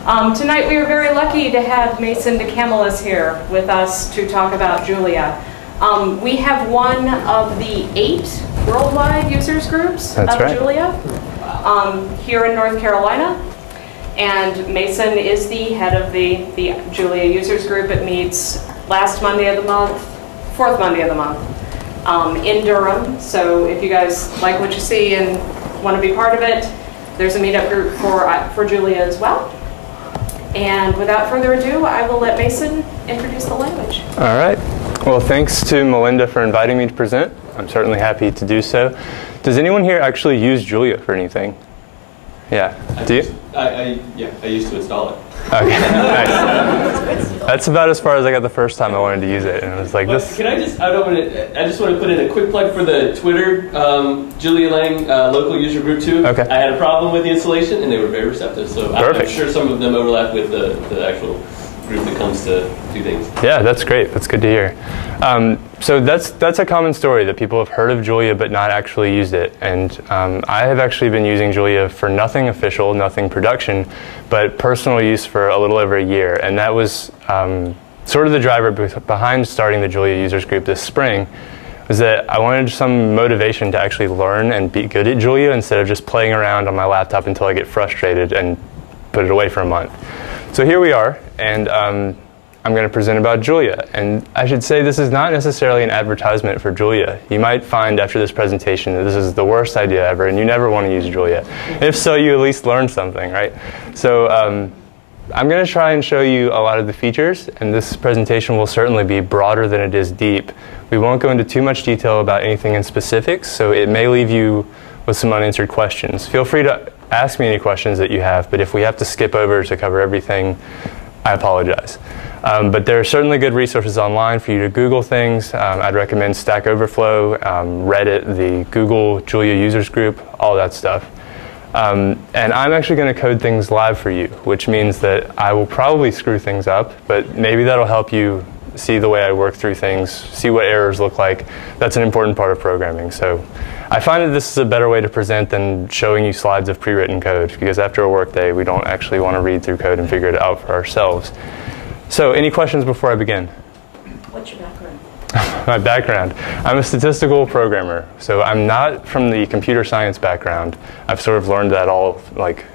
Tonight we are very lucky to have Mason DeCamelis here with us to talk about Julia. We have one of the 8 worldwide users groups of Julia here in North Carolina. And Mason is the head of the Julia users group. It meets last Monday of the month, 4th Monday of the month in Durham. So if you guys like what you see and want to be part of it, there's a meetup group for Julia as well. And without further ado, I will let Mason introduce the language. All right. Well, thanks to Melinda for inviting me to present. I'm certainly happy to do so. Does anyone here actually use Julia for anything? Yeah. Do you? Yeah, I used to install it. Okay, nice. That's about as far as I got the first time I wanted to use it, and it was like this. Can I just? I just want to put in a quick plug for the Twitter Julia Lang local user group too. Okay. I had a problem with the installation, and they were very receptive. So I'm sure some of them overlap with the actual group that comes to do things. Yeah, that's great. That's good to hear. So that's a common story, that people have heard of Julia but not actually used it. And I have actually been using Julia for nothing official, nothing production, but personal use for a little over a year. And that was sort of the driver behind starting the Julia users group this spring, was that I wanted some motivation to actually learn and be good at Julia instead of just playing around on my laptop until I get frustrated and put it away for a month. So here we are, and I'm going to present about Julia. And I should say this is not necessarily an advertisement for Julia. You might find after this presentation that this is the worst idea ever, and you never want to use Julia. If so, you at least learned something, right? So I'm going to try and show you a lot of the features, and this presentation will certainly be broader than it is deep. We won't go into too much detail about anything in specifics, so it may leave you with some unanswered questions. Feel free to ask me any questions that you have, but if we have to skip over to cover everything, I apologize. But there are certainly good resources online for you to Google things. I'd recommend Stack Overflow, Reddit, the Google Julia users group, all that stuff. And I'm actually going to code things live for you, which means that I will probably screw things up, but maybe that'll help you see the way I work through things, see what errors look like. That's an important part of programming. So I find that this is a better way to present than showing you slides of pre-written code, because after a work day, we don't actually want to read through code and figure it out for ourselves. So any questions before I begin? What's your background? My background. I'm a statistical programmer, so I'm not from the computer science background. I've sort of learned that all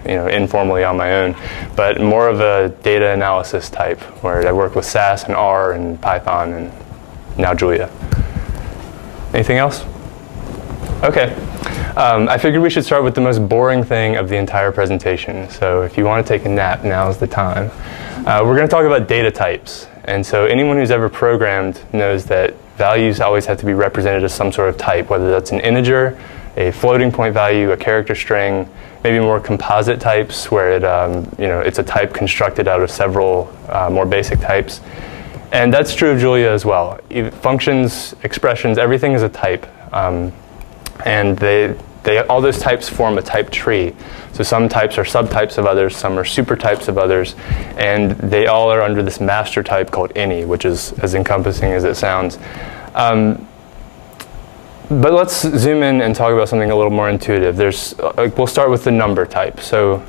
informally on my own, but more of a data analysis type, where I work with SAS and R and Python and now Julia. Anything else? Okay. I figured we should start with the most boring thing of the entire presentation. So if you want to take a nap, now's the time. We're going to talk about data types. And so anyone who's ever programmed knows that values always have to be represented as some sort of type, whether that's an integer, a floating point value, a character string, maybe more composite types where it's a type constructed out of several more basic types. And that's true of Julia as well. Functions, expressions, everything is a type. And all those types form a type tree. So some types are subtypes of others, some are supertypes of others, and they all are under this master type called any, which is as encompassing as it sounds. But let's zoom in and talk about something a little more intuitive. We'll start with the number type. So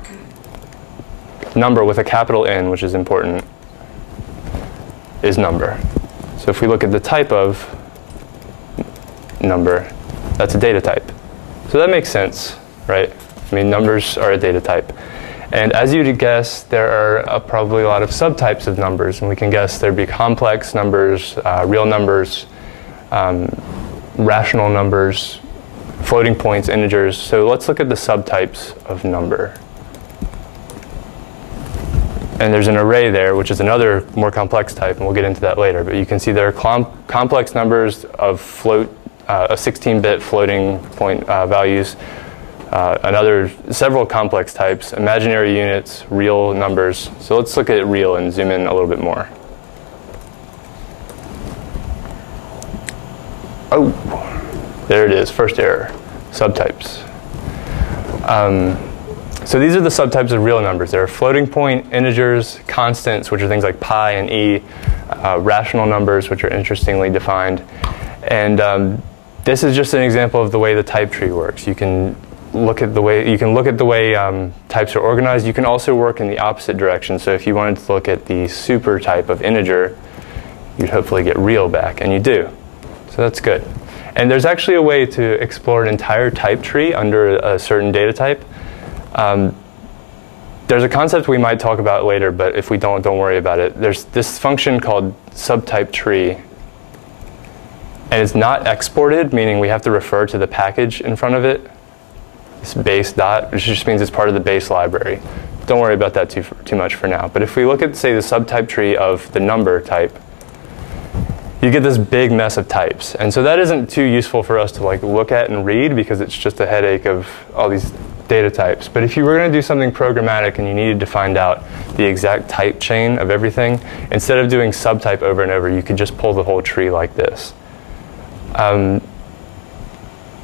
number with a capital N, which is important, is number. So if we look at the type of number, that's a data type. So that makes sense, right? I mean, numbers are a data type. And as you'd guess, there are probably a lot of subtypes of numbers. And we can guess there'd be complex numbers, real numbers, rational numbers, floating points, integers. So let's look at the subtypes of number. And there's an array there, which is another more complex type, and we'll get into that later. But you can see there are complex numbers of a 16-bit floating point values, several complex types, imaginary units, real numbers. So let's look at real and zoom in a little bit more. Oh, there it is, first error, subtypes. So these are the subtypes of real numbers. There are floating point, integers, constants, which are things like pi and e, rational numbers, which are interestingly defined. And this is just an example of the way the type tree works. You can look at the way types are organized. You can also work in the opposite direction. So if you wanted to look at the super type of integer, you'd hopefully get real back, and you do. So that's good. And there's actually a way to explore an entire type tree under a certain data type. There's a concept we might talk about later, but if we don't worry about it. There's this function called subtype tree, and it's not exported, meaning we have to refer to the package in front of it. This base dot, which just means it's part of the base library. Don't worry about that too much for now. But if we look at, say, the subtype tree of the number type, you get this big mess of types. And so that isn't too useful for us to look at and read, because it's just a headache of all these data types. But if you were going to do something programmatic and you needed to find out the exact type chain of everything, instead of doing subtype over and over, you could just pull the whole tree like this.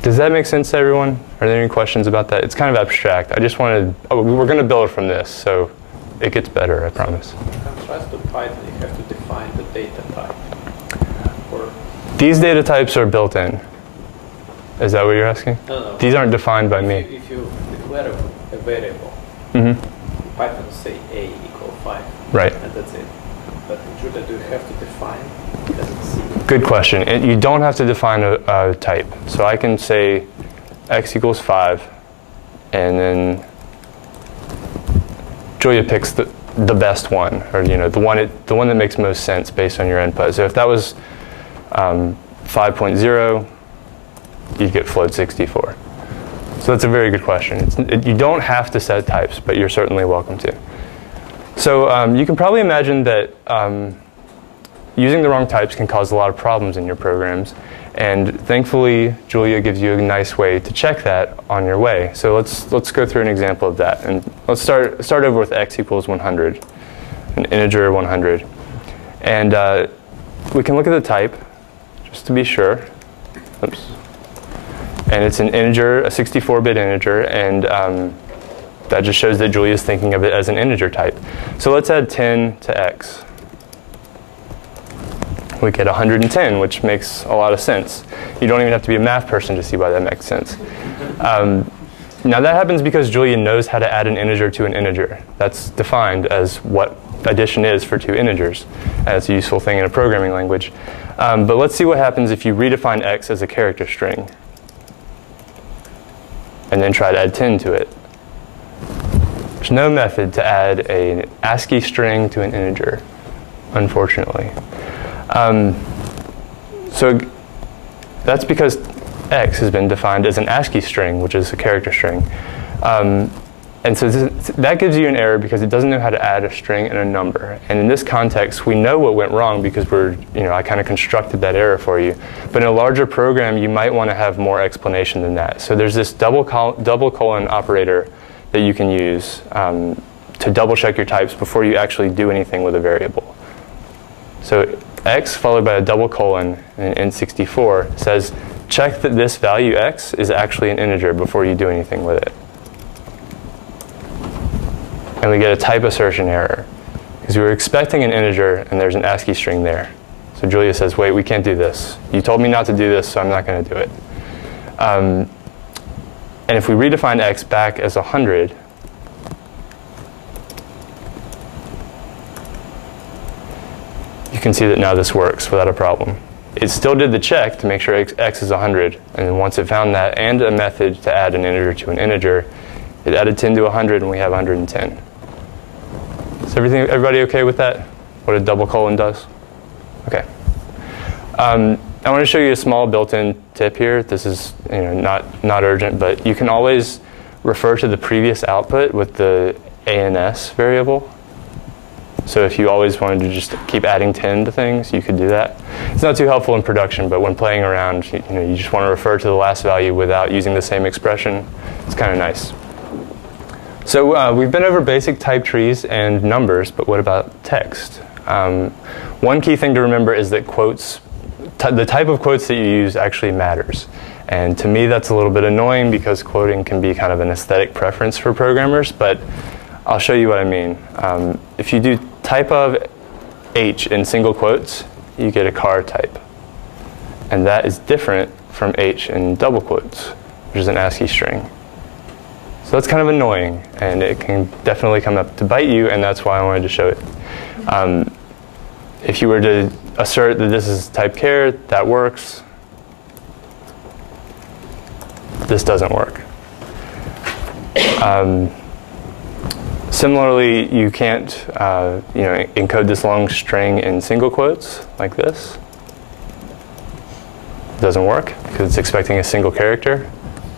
Does that make sense to everyone? Are there any questions about that? It's kind of abstract. I just wanted, we're going to build from this, so it gets better, I promise. In contrast to Python, you have to define the data type. These data types are built in. Is that what you're asking? No. These aren't defined by me. If you declare a variable, Python say a equal 5. Right. And that's it. But in Julia, do you have to define? It doesn't see. Good question. You don't have to define a type. So I can say x equals 5, and then Julia picks the best one, or the one that makes most sense based on your input. So if that was 5.0, you'd get float 64. So that's a very good question. You don't have to set types, but you're certainly welcome to. So you can probably imagine that using the wrong types can cause a lot of problems in your programs. And thankfully, Julia gives you a nice way to check that on your way. So let's go through an example of that. And let's start over with x equals 100, an integer 100. And we can look at the type, just to be sure. Oops. And it's an integer, a 64-bit integer, and that just shows that Julia is thinking of it as an integer type. So let's add 10 to x. We get 110, which makes a lot of sense. You don't even have to be a math person to see why that makes sense. Now that happens because Julia knows how to add an integer to an integer. That's defined as what addition is for two integers. And it's a useful thing in a programming language. But let's see what happens if you redefine x as a character string and then try to add 10 to it. There's no method to add an ASCII string to an integer, unfortunately. So that's because x has been defined as an ASCII string, which is a character string. And so that gives you an error because it doesn't know how to add a string and a number. And in this context, we know what went wrong because I kind of constructed that error for you. But in a larger program, you might want to have more explanation than that. So there's this double colon operator that you can use to double check your types before you actually do anything with a variable. So x followed by a double colon in N64 says, check that this value x is actually an integer before you do anything with it. And we get a type assertion error because we were expecting an integer and there's an ASCII string there. So Julia says, wait, we can't do this. You told me not to do this, so I'm not going to do it. And if we redefine x back as 100, you can see that now this works without a problem. It still did the check to make sure x is 100, and then once it found that and a method to add an integer to an integer, it added 10 to 100 and we have 110. Is everybody okay with that? What a double colon does? Okay. I want to show you a small built-in tip here. This is not urgent, but you can always refer to the previous output with the ANS variable. So if you always wanted to just keep adding 10 to things, you could do that. It's not too helpful in production, but when playing around, you just want to refer to the last value without using the same expression. It's kind of nice. So we've been over basic type trees and numbers, but what about text? One key thing to remember is that quotes, the type of quotes that you use actually matters. And to me, that's a little bit annoying because quoting can be kind of an aesthetic preference for programmers, but I'll show you what I mean. If you do type of H in single quotes, you get a car type. And that is different from H in double quotes, which is an ASCII string. So that's kind of annoying, and it can definitely come up to bite you, and that's why I wanted to show it. If you were to assert that this is type char, that works. This doesn't work. Similarly, you can't encode this long string in single quotes like this. It doesn't work because it's expecting a single character,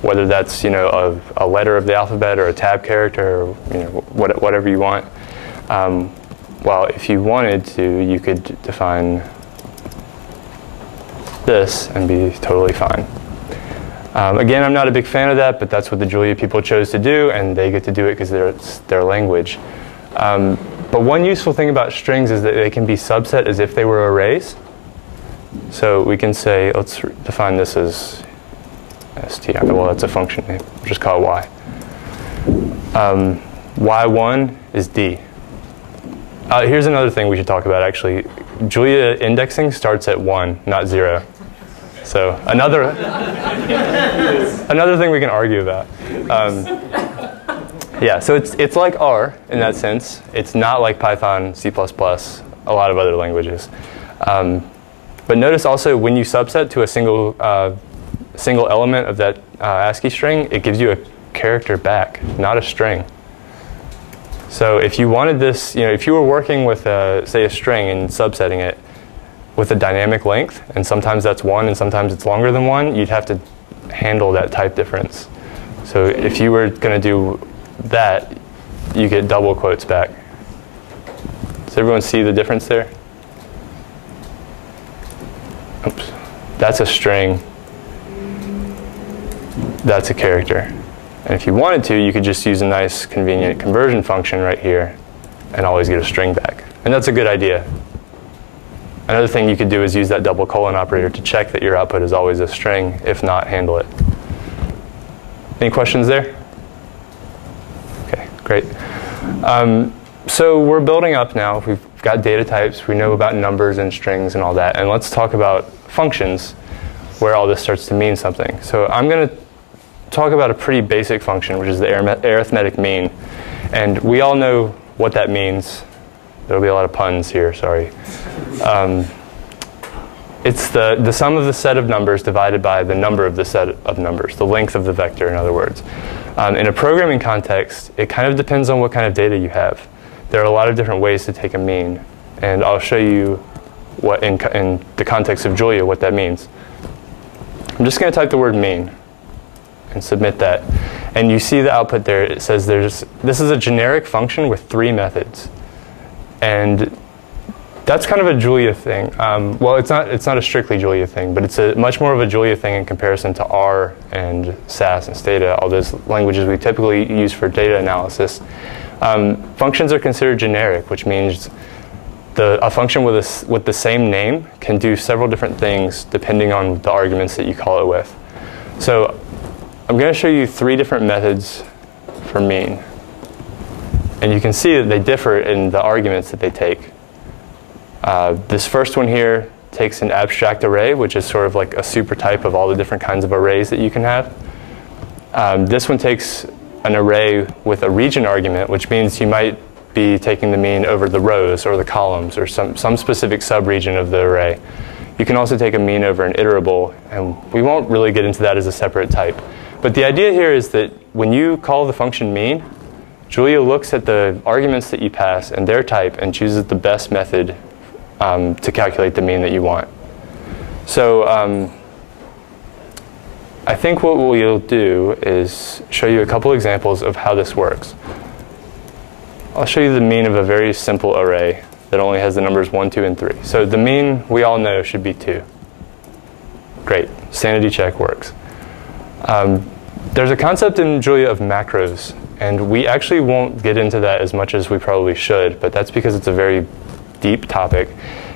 whether that's a letter of the alphabet or a tab character or whatever you want. Well, if you wanted to, you could define this and be totally fine. Again, I'm not a big fan of that, but that's what the Julia people chose to do, and they get to do it because it's their language. But one useful thing about strings is that they can be subset as if they were arrays. So we can say, let's define this as str. Well, that's a function name. We'll just call it y. Y1 is d. Here's another thing we should talk about, actually. Julia indexing starts at 1, not 0. So another thing we can argue about. Yeah, so it's like R in that sense. It's not like Python, C++, a lot of other languages. But notice also when you subset to a single element of that ASCII string, it gives you a character back, not a string. So if you wanted this, if you were working with, say, a string and subsetting it with a dynamic length, and sometimes that's 1 and sometimes it's longer than 1, you'd have to handle that type difference. So if you were going to do that, you get double quotes back. Does everyone see the difference there? Oops. That's a string. That's a character. And if you wanted to, you could just use a nice, convenient conversion function right here and always get a string back. And that's a good idea. Another thing you could do is use that double colon operator to check that your output is always a string. If not, handle it. Any questions there? OK, great. So we're building up now. We've got data types. We know about numbers and strings and all that. And let's talk about functions, where all this starts to mean something. So I'm going to talk about a pretty basic function, which is the arithmetic mean. And we all know what that means. There'll be a lot of puns here, sorry. It's the sum of the set of numbers divided by the number of the set of numbers, the length of the vector, in other words. In a programming context, it kind of depends on what kind of data you have. There are a lot of different ways to take a mean. And I'll show you what, in the context of Julia, what that means. I'm just going to type the word mean and submit that. And you see the output there. It says this is a generic function with 3 methods. And that's kind of a Julia thing. Well, it's not a strictly Julia thing, but it's much more of a Julia thing in comparison to R and SAS and Stata, all those languages we typically use for data analysis. Functions are considered generic, which means a function with the same name can do several different things depending on the arguments that you call it with. So I'm going to show you 3 different methods for mean. And you can see that they differ in the arguments that they take. This first one here takes an abstract array, which is sort of like a super type of all the different kinds of arrays that you can have. This one takes an array with a region argument, which means you might be taking the mean over the rows or the columns or some specific subregion of the array. You can also take a mean over an iterable, and we won't really get into that as a separate type. But the idea here is that when you call the function mean, Julia looks at the arguments that you pass and their type and chooses the best method to calculate the mean that you want. So I think what we'll do is show you a couple examples of how this works. I'll show you the mean of a very simple array that only has the numbers 1, 2, and 3. So the mean, we all know, should be 2. Great. Sanity check works. There's a concept in Julia of macros, and we actually won't get into that as much as we probably should, but that's because it's a very deep topic.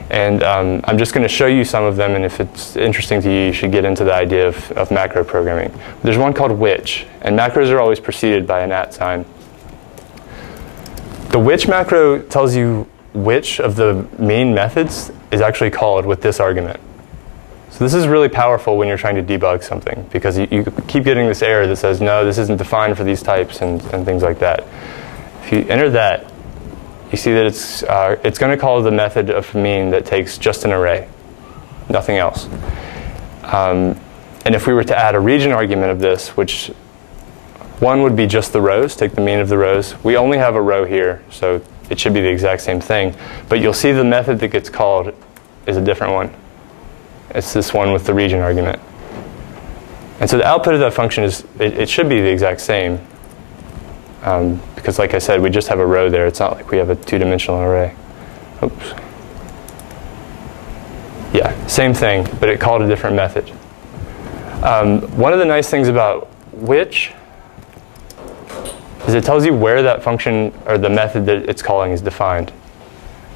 And I'm just going to show you some of them, and if it's interesting to you, you should get into the idea of macro programming. There's one called which, and macros are always preceded by an @ sign. The which macro tells you which of the mean methods is actually called with this argument. So this is really powerful when you're trying to debug something, because you keep getting this error that says, no, this isn't defined for these types and things like that. If you enter that, you see that it's going to call the method of mean that takes just an array, nothing else. And if we were to add a region argument of this, which one would be just the rows, take the mean of the rows. We only have a row here, so it should be the exact same thing. But you'll see the method that gets called is a different one. It's this one with the region argument. And so the output of that function is, it should be the exact same. Because like I said, we just have a row there. It's not like we have a two-dimensional array. Oops. Yeah, same thing, but it called a different method. One of the nice things about which is it tells you where that function or the method that it's calling is defined.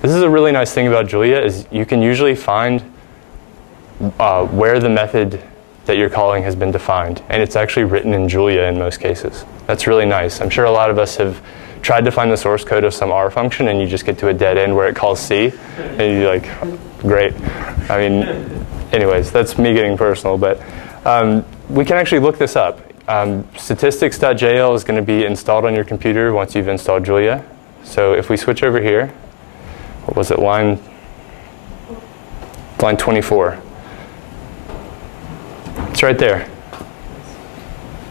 This is a really nice thing about Julia, is you can usually find where the method that you're calling has been defined. And it's actually written in Julia in most cases. That's really nice. I'm sure a lot of us have tried to find the source code of some R function and you just get to a dead end where it calls C. And you're like, great. I mean, anyways, that's me getting personal. But we can actually look this up. Statistics.jl is going to be installed on your computer once you've installed Julia. So if we switch over here, what was it, line 24. It's right there.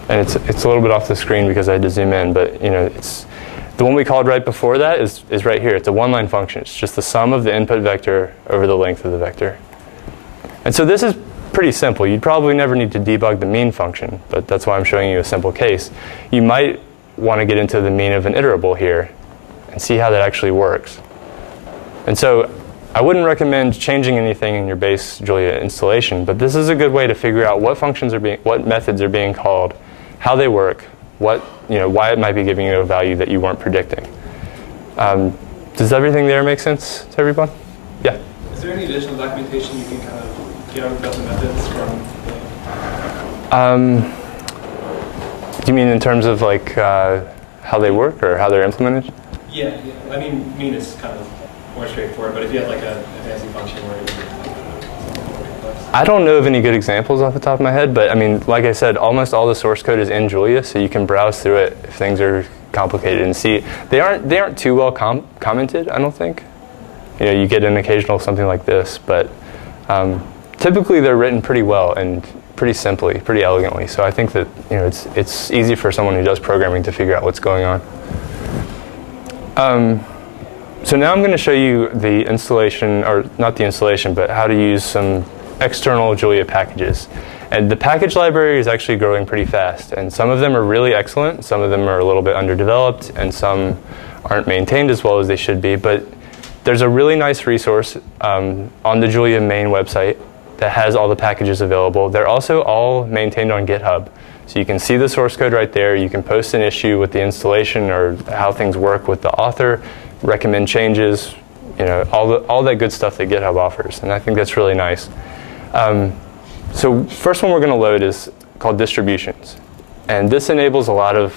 And it's a little bit off the screen because I had to zoom in, but it's the one we called right before that is right here. It's a one-line function. It's just the sum of the input vector over the length of the vector. And so this is pretty simple. You'd probably never need to debug the mean function, but that's why I'm showing you a simple case. You might want to get into the mean of an iterable here and see how that actually works. And so I wouldn't recommend changing anything in your base Julia installation, but this is a good way to figure out what methods are being called, how they work, why it might be giving you a value that you weren't predicting. Does everything there make sense to everyone? Yeah? Is there any additional documentation you can kind of get about the methods from? Do you mean in terms of like how they work or how they're implemented? Yeah. I mean it's kind of more straightforward, but if you had like a fancy function where it's more complex. I don't know of any good examples off the top of my head, but I mean, like I said, almost all the source code is in Julia, so you can browse through it if things are complicated and see. They aren't too well commented, I don't think. You get an occasional something like this, but typically they're written pretty well and pretty simply, pretty elegantly. So I think that it's easy for someone who does programming to figure out what's going on. So now I'm going to show you the installation, or not the installation, but how to use some external Julia packages. And the package library is actually growing pretty fast. And some of them are really excellent, some of them are a little bit underdeveloped, and some aren't maintained as well as they should be. But there's a really nice resource on the Julia main website that has all the packages available. They're also all maintained on GitHub. So you can see the source code right there. You can post an issue with the installation or how things work with the author, recommend changes, all that good stuff that GitHub offers. And I think that's really nice. So first one we're going to load is called distributions. And this enables a lot of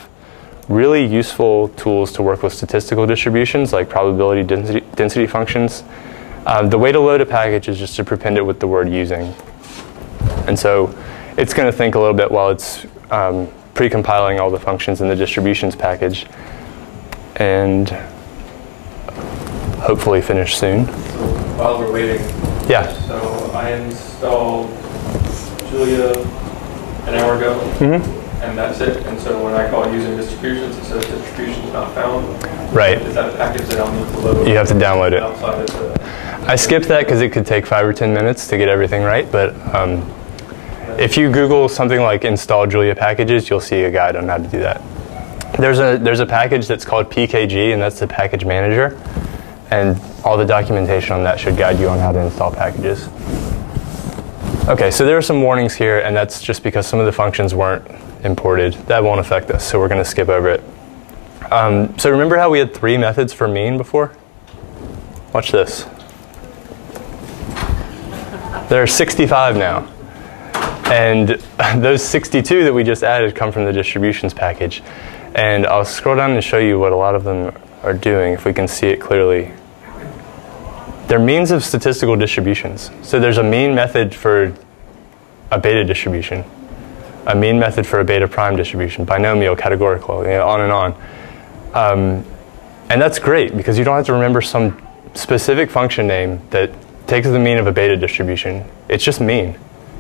really useful tools to work with statistical distributions like probability density functions. The way to load a package is just to prepend it with the word using. And so it's going to think a little bit while it's pre-compiling all the functions in the distributions package. And hopefully finish soon. So while we're waiting, yeah. So I installed Julia an hour ago, and that's it. And so when I call using distributions, it says distributions not found. Right. Is that a package that I'll need to load? You have to download it. Outside of the I skipped that because it could take 5 or 10 minutes to get everything right. But if you Google something like install Julia packages, you'll see a guide on how to do that. There's a package that's called PKG, and that's the package manager. And all the documentation on that should guide you on how to install packages. Okay, so there are some warnings here, and that's just because some of the functions weren't imported. That won't affect us, so we're going to skip over it. So remember how we had 3 methods for mean before? Watch this. There are 65 now. And those 62 that we just added come from the distributions package. And I'll scroll down and show you what a lot of them are doing, if we can see it clearly. They're means of statistical distributions. So there's a mean method for a beta distribution, a mean method for a beta prime distribution, binomial, categorical, on and on. And that's great because you don't have to remember some specific function name that takes the mean of a beta distribution. It's just mean.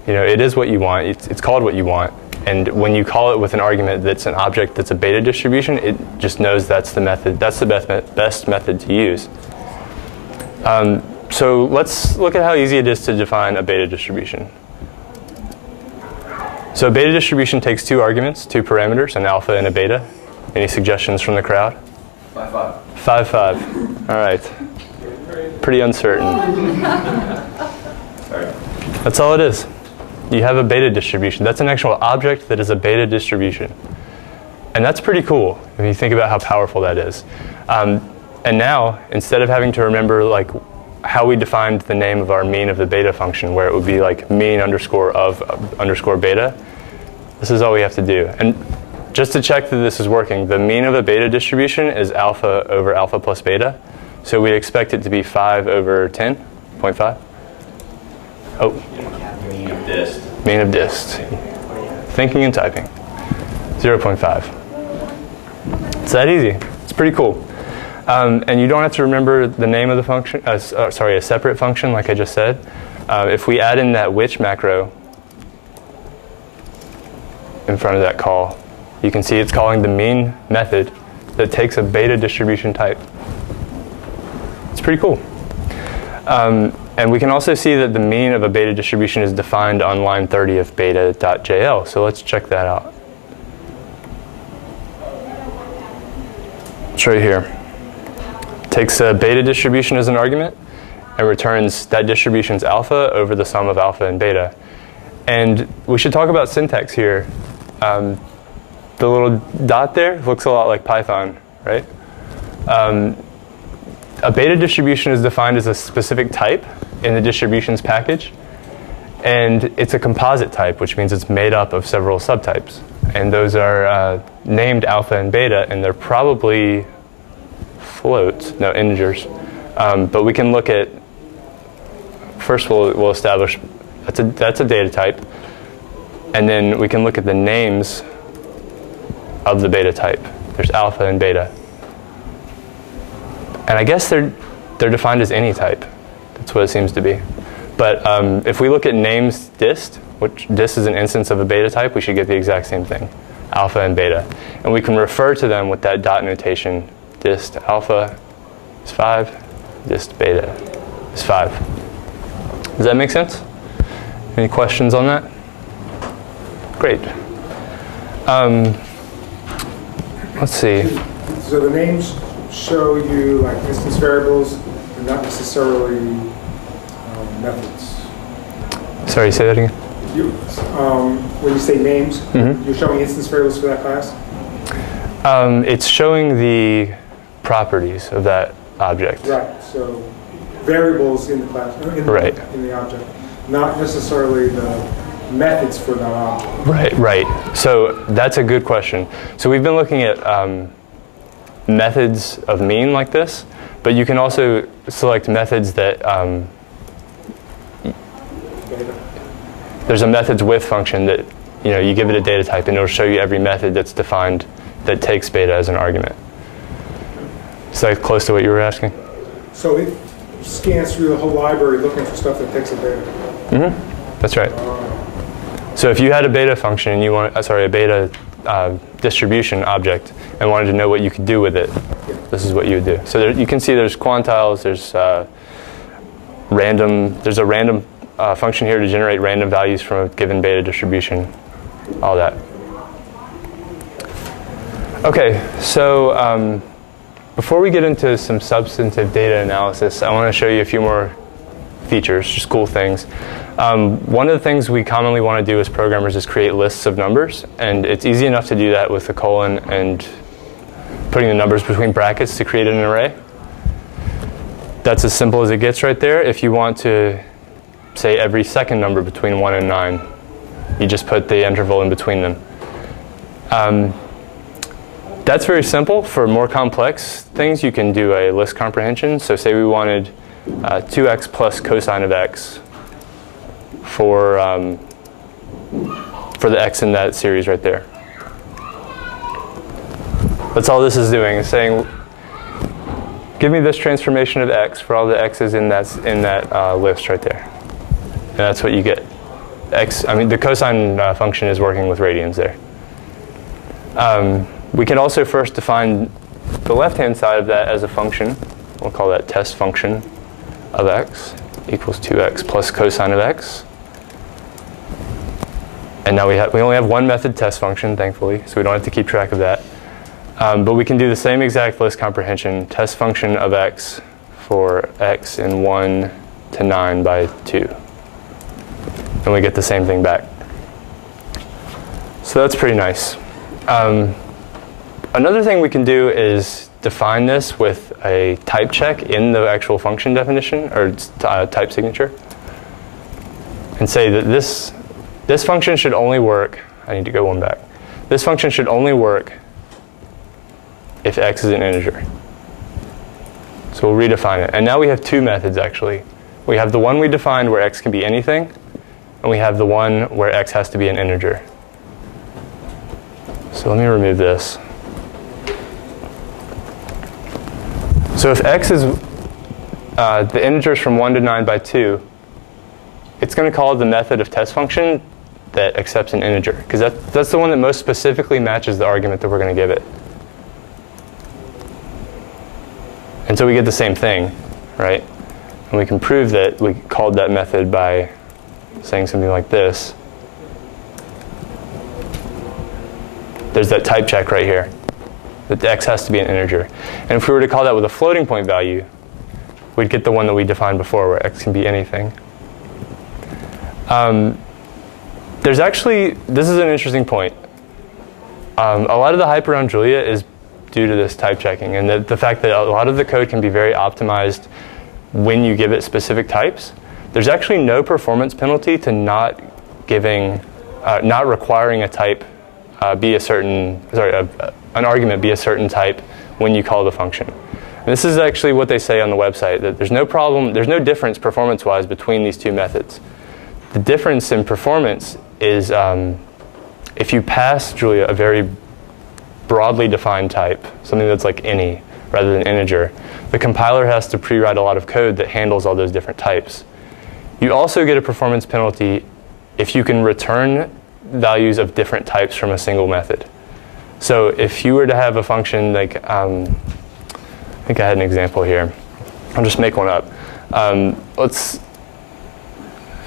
It is what you want. It's called what you want. And when you call it with an argument that's an object that's a beta distribution, it just knows that's the method. That's the best method to use. So let's look at how easy it is to define a beta distribution. So a beta distribution takes two arguments, two parameters, an alpha and a beta. Any suggestions from the crowd? 5, 5. 5, 5. All right. Pretty uncertain. Sorry. That's all it is. You have a beta distribution. That's an actual object that is a beta distribution. And that's pretty cool if you think about how powerful that is. And now, instead of having to remember like how we defined the name of our mean of the beta function, where it would be like mean underscore of underscore beta, this is all we have to do. And just to check that this is working, the mean of a beta distribution is alpha over alpha plus beta. So we expect it to be 5 over 10.5. Oh. Mean of dist. Mean of dist. Thinking and typing. 0.5. It's that easy. It's pretty cool. And you don't have to remember the name of the function, a separate function like I just said. If we add in that which macro in front of that call, you can see it's calling the mean method that takes a beta distribution type. It's pretty cool. And we can also see that the mean of a beta distribution is defined on line 30 of beta.jl. So let's check that out. It's right here. Takes a beta distribution as an argument and returns that distribution's alpha over the sum of alpha and beta. And we should talk about syntax here. The little dot there looks a lot like Python, right? A beta distribution is defined as a specific type in the distributions package. And it's a composite type, which means it's made up of several subtypes. And those are named alpha and beta, and they're probably floats, no, integers. But we can look at, first we'll establish, that's a data type. And then we can look at the names of the beta type. There's alpha and beta. And I guess they're defined as any type. That's what it seems to be. But if we look at names dist, which dist is an instance of a beta type, we should get the exact same thing, alpha and beta. And we can refer to them with that dot notation. Dist alpha is 5, dist beta is 5. Does that make sense? Any questions on that? Great. Let's see. So the names show you like instance variables, but not necessarily methods. Sorry, say that again. When you say names, you're showing instance variables for that class? It's showing the properties of that object. Right, so variables in the class, in the object, not necessarily the methods for that object. Right. So that's a good question. So we've been looking at methods of mean like this, but you can also select methods that there's a methods with function that you give it a data type and it'll show you every method that's defined that takes beta as an argument. Is that close to what you were asking? So it scans through the whole library looking for stuff that takes a beta. That's right. So if you had a beta function and you want, a beta distribution object and wanted to know what you could do with it, this is what you would do. So you can see there's quantiles, there's there's a random function here to generate random values from a given beta distribution, all that. Okay, so before we get into some substantive data analysis, I want to show you a few more features, just cool things. One of the things we commonly want to do as programmers is create lists of numbers, and it's easy enough to do that with a colon and putting the numbers between brackets to create an array. That's as simple as it gets right there. If you want to say every second number between 1 and 9, you just put the interval in between them. That's very simple. For more complex things, you can do a list comprehension. So say we wanted 2x plus cosine of x for for the x in that series right there. That's all this is doing, is saying, give me this transformation of x for all the x's in that list right there. And that's what you get. The cosine function is working with radians there. We can also first define the left-hand side of that as a function. We'll call that test function of x equals 2x plus cosine of x. And now we only have one method test function, thankfully, so we don't have to keep track of that. But we can do the same exact list comprehension, test function of x for x in 1 to 9 by 2. And we get the same thing back. So that's pretty nice. Another thing we can do is define this with a type check in the actual function definition, or type signature, and say that this function should only work, I need to go one back. This function should only work if x is an integer. So we'll redefine it. And now we have two methods, actually. We have the one we defined where x can be anything, and we have the one where x has to be an integer. So let me remove this. So if x is the integers from 1 to 9 by 2, it's going to call the method of test function that accepts an integer, because that's the one that most specifically matches the argument that we're going to give it. And so we get the same thing, right? And we can prove that we called that method by saying something like this. There's that type check right here, that the x has to be an integer. And if we were to call that with a floating point value, we'd get the one that we defined before, where x can be anything. There's actually, this is an interesting point. A lot of the hype around Julia is due to this type checking, and the fact that a lot of the code can be very optimized when you give it specific types. There's actually no performance penalty to not requiring a type an argument be a certain type when you call the function. And this is actually what they say on the website, that there's no problem, there's no difference performance-wise between these two methods. The difference in performance is if you pass Julia a very broadly defined type, something that's like any rather than integer, the compiler has to pre-write a lot of code that handles all those different types. You also get a performance penalty if you can return values of different types from a single method. So if you were to have a function like, I think I had an example here. I'll just make one up. I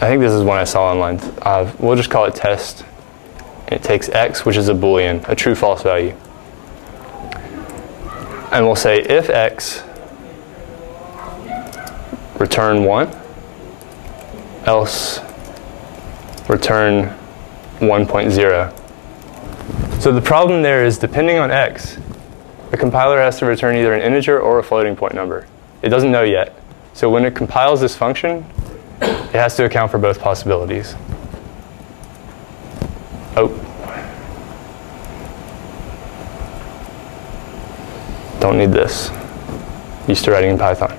think this is one I saw online. We'll just call it test. It takes x, which is a Boolean, a true-false value. And we'll say if x, return 1, else return 1.0. So the problem there is, depending on x, the compiler has to return either an integer or a floating point number. It doesn't know yet. So when it compiles this function, it has to account for both possibilities. Oh. Don't need this. Used to writing in Python.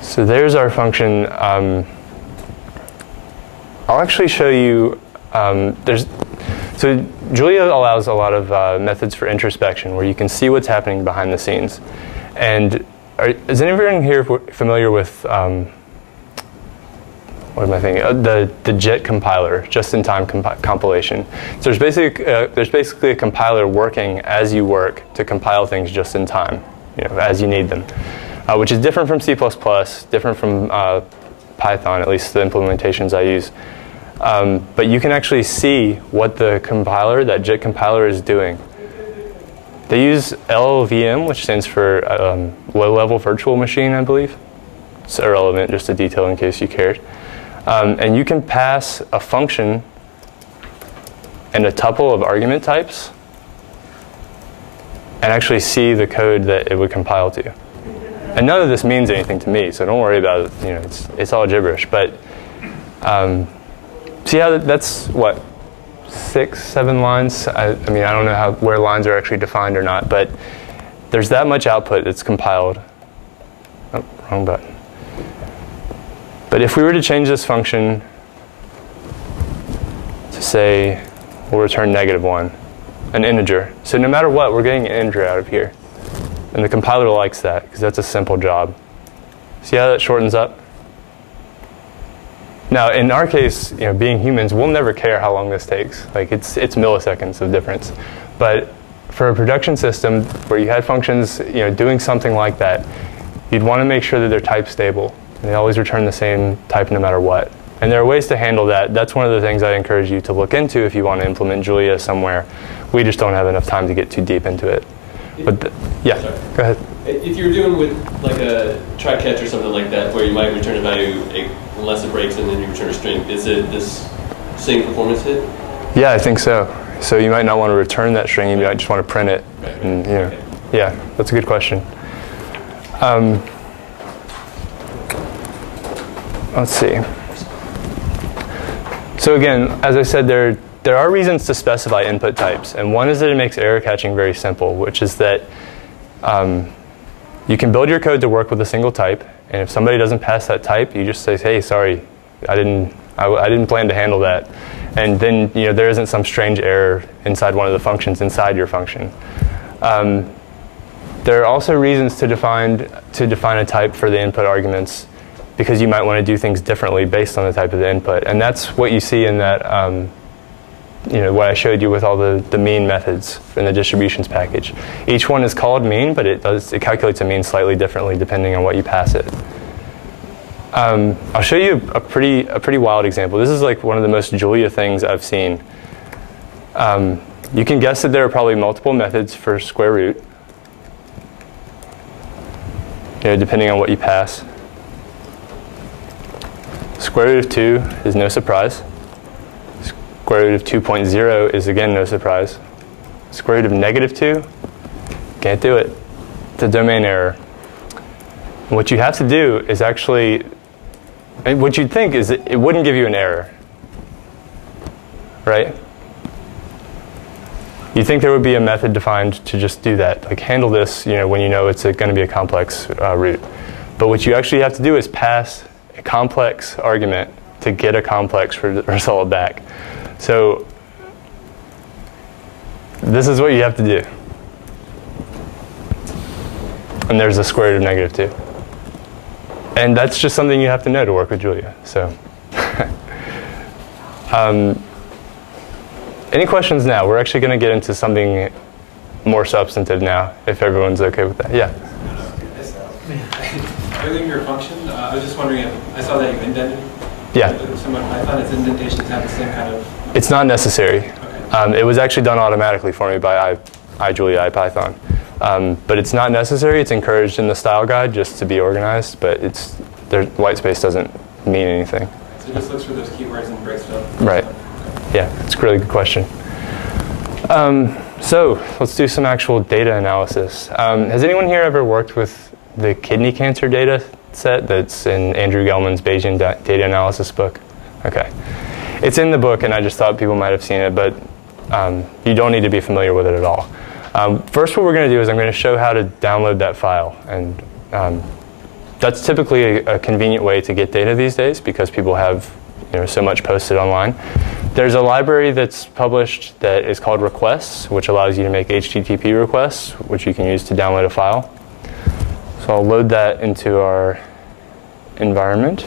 So there's our function. I'll actually show you. So Julia allows a lot of methods for introspection, where you can see what's happening behind the scenes. And is anyone here familiar with what am I thinking? The JIT compiler, just-in-time compilation. So there's basically a compiler working as you work to compile things just in time, as you need them, which is different from C++, different from Python, at least the implementations I use. But you can actually see what the compiler, that JIT compiler, is doing. They use LLVM, which stands for low-level virtual machine, I believe. It's irrelevant, just a detail in case you cared. And you can pass a function and a tuple of argument types and actually see the code that it would compile to. And none of this means anything to me, so don't worry about it. It's all gibberish. But see how that's what, 6, 7 lines? I mean, I don't know where lines are actually defined or not, but there's that much output that's compiled. Oh, wrong button. But if we were to change this function say we'll return -1, an integer. So no matter what, we're getting an integer out of here. And the compiler likes that because that's a simple job. See how that shortens up? Now, in our case, being humans, we'll never care how long this takes. Like it's milliseconds of difference. But for a production system where you had functions, doing something like that, you'd want to make sure that they're type stable. And they always return the same type no matter what. And there are ways to handle that. That's one of the things I encourage you to look into if you want to implement Julia somewhere. We just don't have enough time to get too deep into it. But yeah, sorry. Go ahead. If you're doing with like a try catch or something like that, where you might return a value unless it breaks and then you return a string, is it this same performance hit? Yeah, I think so. So you might not want to return that string, you might just want to print it. Right. And, Okay. Yeah, that's a good question. Let's see. So again, as I said, there are reasons to specify input types, and one is that it makes error catching very simple, which is that you can build your code to work with a single type, and if somebody doesn't pass that type, you just say, hey, sorry, I didn't plan to handle that, and then there isn't some strange error inside one of the functions inside your function. There are also reasons to define a type for the input arguments, because you might want to do things differently based on the type of the input, and that's what you see in that. What I showed you with all the mean methods in the distributions package. Each one is called mean, but it calculates a mean slightly differently depending on what you pass it. I'll show you a pretty wild example. This is like one of the most Julia things I've seen. You can guess that there are probably multiple methods for square root, depending on what you pass. Square root of 2 is no surprise. Square root of 2.0 is again no surprise. Square root of -2, can't do it. It's a domain error. What you have to do is actually, what you'd think is it wouldn't give you an error, right? You'd think there would be a method defined to just do that, like handle this, when you know it's going to be a complex root. But what you actually have to do is pass a complex argument to get a complex result back. So this is what you have to do. And there's a square root of -2. And that's just something you have to know to work with Julia. So any questions now? We're actually going to get into something more substantive now, if everyone's okay with that. Yeah? Building your function, I was just wondering if I saw that you indented. Yeah. Some of Python, its indentations have the same kind of... It's not necessary. Okay. It was actually done automatically for me by iJulia IPython. But it's not necessary. It's encouraged in the style guide just to be organized, but white space doesn't mean anything. So it just looks for those keywords and breaks it up. Right. Yeah, it's a really good question. So let's do some actual data analysis. Has anyone here ever worked with the kidney cancer data set that's in Andrew Gelman's Bayesian data analysis book? Okay. It's in the book, and I just thought people might have seen it, but you don't need to be familiar with it at all. First, what we're going to do is I'm going to show how to download that file. And that's typically a convenient way to get data these days because people have so much posted online. There's a library that's published that is called Requests, which allows you to make HTTP requests, which you can use to download a file. So I'll load that into our environment.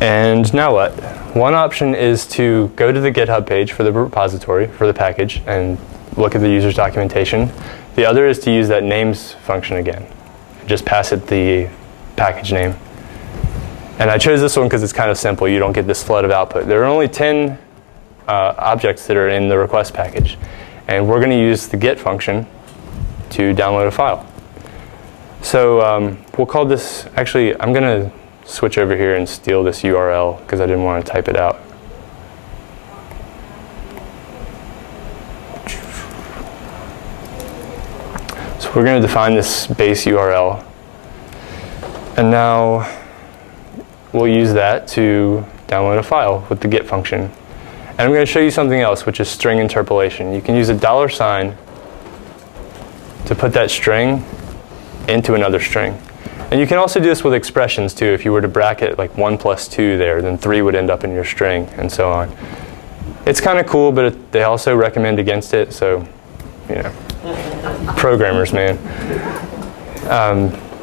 And now what? One option is to go to the GitHub page for the repository for the package and look at the user's documentation. The other is to use that names function again. Just pass it the package name. And I chose this one because it's kind of simple. You don't get this flood of output. There are only 10 objects that are in the request package. And we're going to use the get function to download a file. So we'll call this, actually, I'm going to switch over here and steal this URL because I didn't want to type it out. So we're going to define this base URL. And now we'll use that to download a file with the get function. And I'm going to show you something else, which is string interpolation. You can use a $sign to put that string into another string. And you can also do this with expressions too. If you were to bracket like 1 plus 2 there, then 3 would end up in your string, and so on. It's kind of cool, but they also recommend against it, so, you know, programmers, man.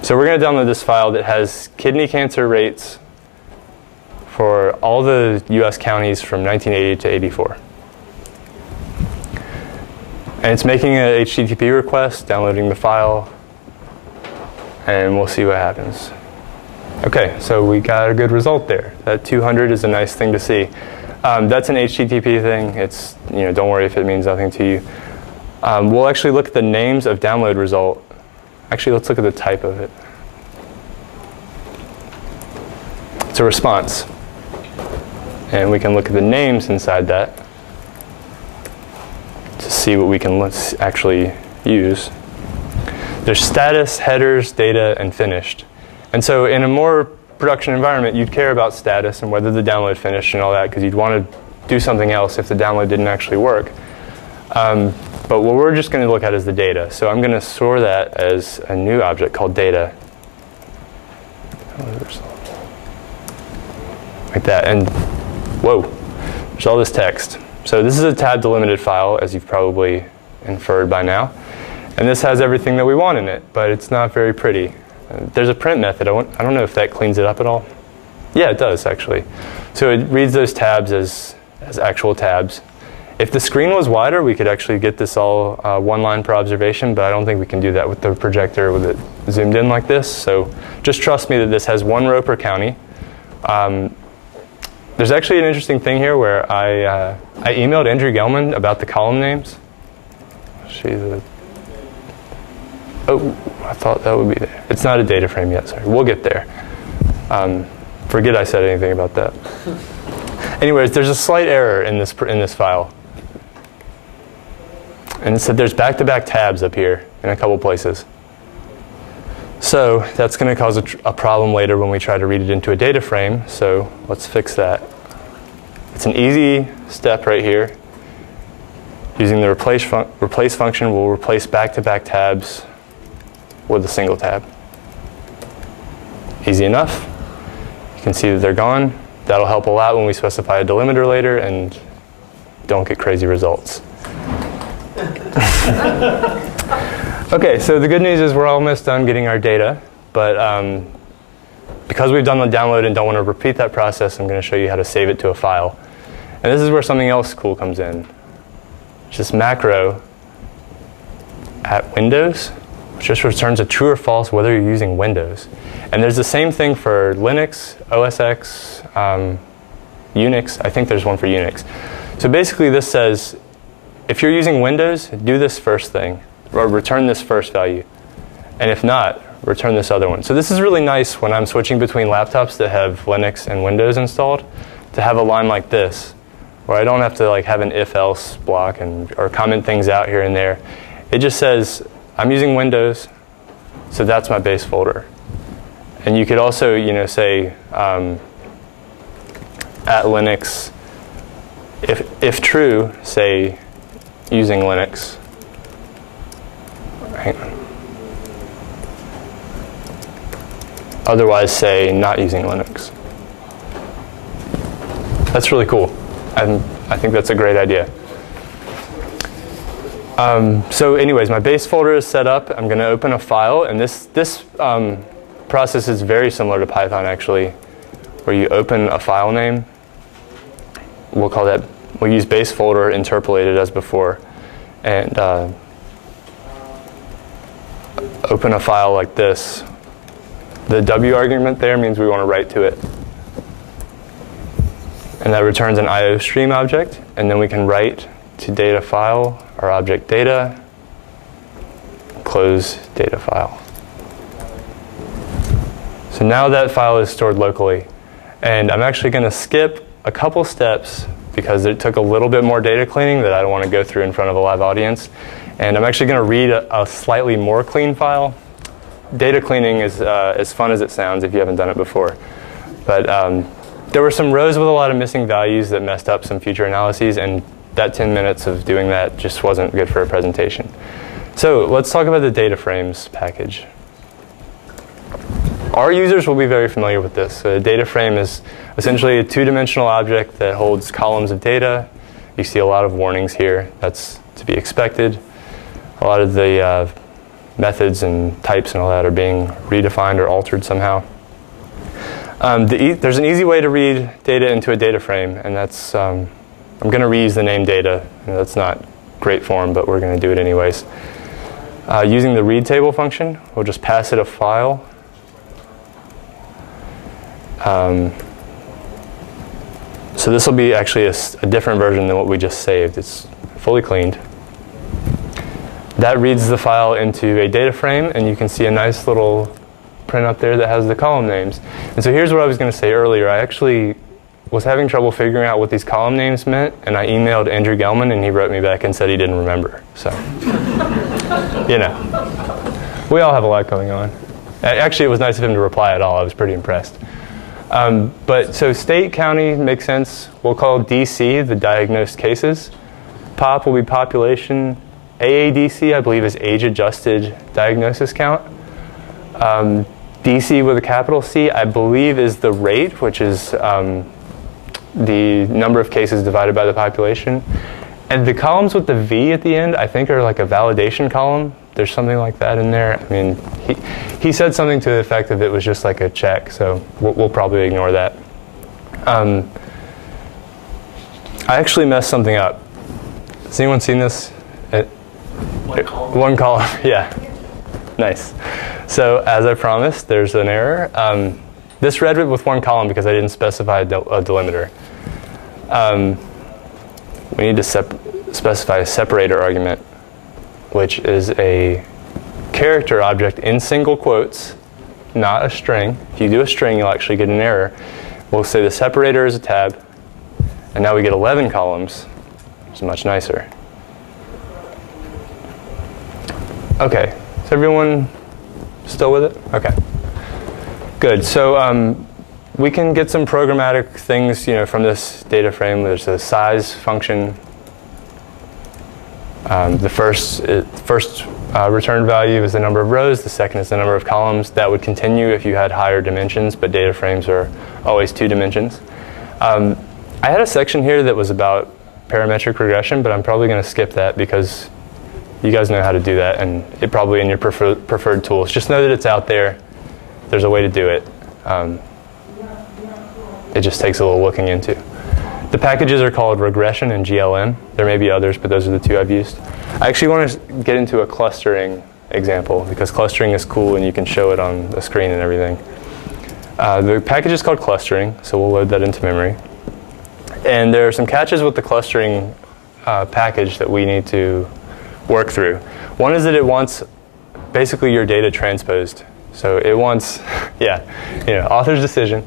So we're going to download this file that has kidney cancer rates for all the US counties from 1980 to 84. And it's making a HTTP request, downloading the file, and we'll see what happens. Okay, so we got a good result there. That 200 is a nice thing to see. That's an HTTP thing. It's, you know, don't worry if it means nothing to you. We'll actually look at the names of download result. Actually, let's look at the type of it. It's a response. And we can look at the names inside that to see what we can actually use. There's status, headers, data, and finished. And so in a more production environment, you'd care about status and whether the download finished and all that, because you'd want to do something else if the download didn't actually work. But what we're just going to look at is the data. So I'm going to store that as a new object called data. Like that. And whoa, there's all this text. So this is a tab delimited file, as you've probably inferred by now. And this has everything that we want in it, but it's not very pretty. There's a print method. I don't know if that cleans it up at all. Yeah, it does, actually. So it reads those tabs as actual tabs. If the screen was wider, we could actually get this all one line per observation, but I don't think we can do that with the projector with it zoomed in like this. So just trust me that this has 1 row per county. There's actually an interesting thing here where I emailed Andrew Gelman about the column names. Oh, I thought that would be there. It's not a data frame yet, sorry. We'll get there. Forget I said anything about that. Anyways, there's a slight error in this file. And it said there's back-to-back tabs up here in a couple places. So that's going to cause a problem later when we try to read it into a data frame. So let's fix that. It's an easy step right here. Using the replace function, we'll replace back-to-back tabs with a single tab. Easy enough. You can see that they're gone. That'll help a lot when we specify a delimiter later and don't get crazy results. Okay, so the good news is we're almost done getting our data, but because we've done the download and don't want to repeat that process, I'm going to show you how to save it to a file. And this is where something else cool comes in. It's this macro at Windows, which just returns a true or false whether you're using Windows. And there's the same thing for Linux, OS X, Unix. I think there's one for Unix. So basically this says, if you're using Windows, do this first thing, or return this first value. And if not, return this other one. So this is really nice when I'm switching between laptops that have Linux and Windows installed, to have a line like this, where I don't have to like have an if-else block or comment things out here and there. It just says, I'm using Windows, so that's my base folder. And you could also, say at Linux, if true, say using Linux. Hang on. Otherwise, say not using Linux. That's really cool. I think that's a great idea. So anyways, my base folder is set up. I'm going to open a file, and this process is very similar to Python, actually, where you open a file name. We'll use base folder interpolated as before, and open a file like this. The W argument there means we want to write to it. And that returns an IO stream object, and then we can write to data file, our object data, close data file. So now that file is stored locally. And I'm actually going to skip a couple steps because it took a little bit more data cleaning that I don't want to go through in front of a live audience. And I'm actually going to read a slightly more clean file. Data cleaning is as fun as it sounds if you haven't done it before. But there were some rows with a lot of missing values that messed up some future analyses, and that 10 minutes of doing that just wasn't good for a presentation. So let's talk about the data frames package. Our users will be very familiar with this. A data frame is essentially a two-dimensional object that holds columns of data. You see a lot of warnings here. That's to be expected. A lot of the methods and types and all that are being redefined or altered somehow. There's an easy way to read data into a data frame, and that's, I'm going to reuse the name data. That's not great form, but we're going to do it anyways. Using the read table function, we'll just pass it a file. So this will be actually a different version than what we just saved. It's fully cleaned. That reads the file into a data frame, and you can see a nice little print up there that has the column names. And so here's what I was going to say earlier. I actually was having trouble figuring out what these column names meant, and I emailed Andrew Gelman, and he wrote me back and said he didn't remember. So, you know, we all have a lot going on. Actually, it was nice of him to reply at all. I was pretty impressed. But so state, county makes sense. We'll call DC the diagnosed cases. POP will be population. AADC, I believe, is age-adjusted diagnosis count. DC with a capital C, I believe, is the rate, which is the number of cases divided by the population. And the columns with the V at the end, I think, are like a validation column. There's something like that in there. I mean, he said something to the effect of it was just like a check, so we'll probably ignore that. I actually messed something up. Has anyone seen this? One column, yeah. Nice. So as I promised, there's an error. This read it with one column because I didn't specify a delimiter. We need to specify a separator argument, which is a character object in single quotes, not a string. If you do a string, you'll actually get an error. We'll say the separator is a tab, and now we get 11 columns, which is much nicer. Okay, is everyone still with it? Okay, good. So we can get some programmatic things, from this data frame. There's a size function. The first return value is the number of rows. The second is the number of columns. That would continue if you had higher dimensions, but data frames are always 2 dimensions. I had a section here that was about parametric regression, but I'm probably going to skip that because you guys know how to do that, and it probably in your preferred tools. Just know that it's out there. There's a way to do it. It just takes a little looking into. The packages are called regression and GLM. There may be others, but those are the 2 I've used. I actually want to get into a clustering example because clustering is cool and you can show it on the screen and everything. The package is called clustering, so we'll load that into memory. And there are some catches with the clustering package that we need to work through. One is that it wants basically your data transposed. So it wants, author's decision.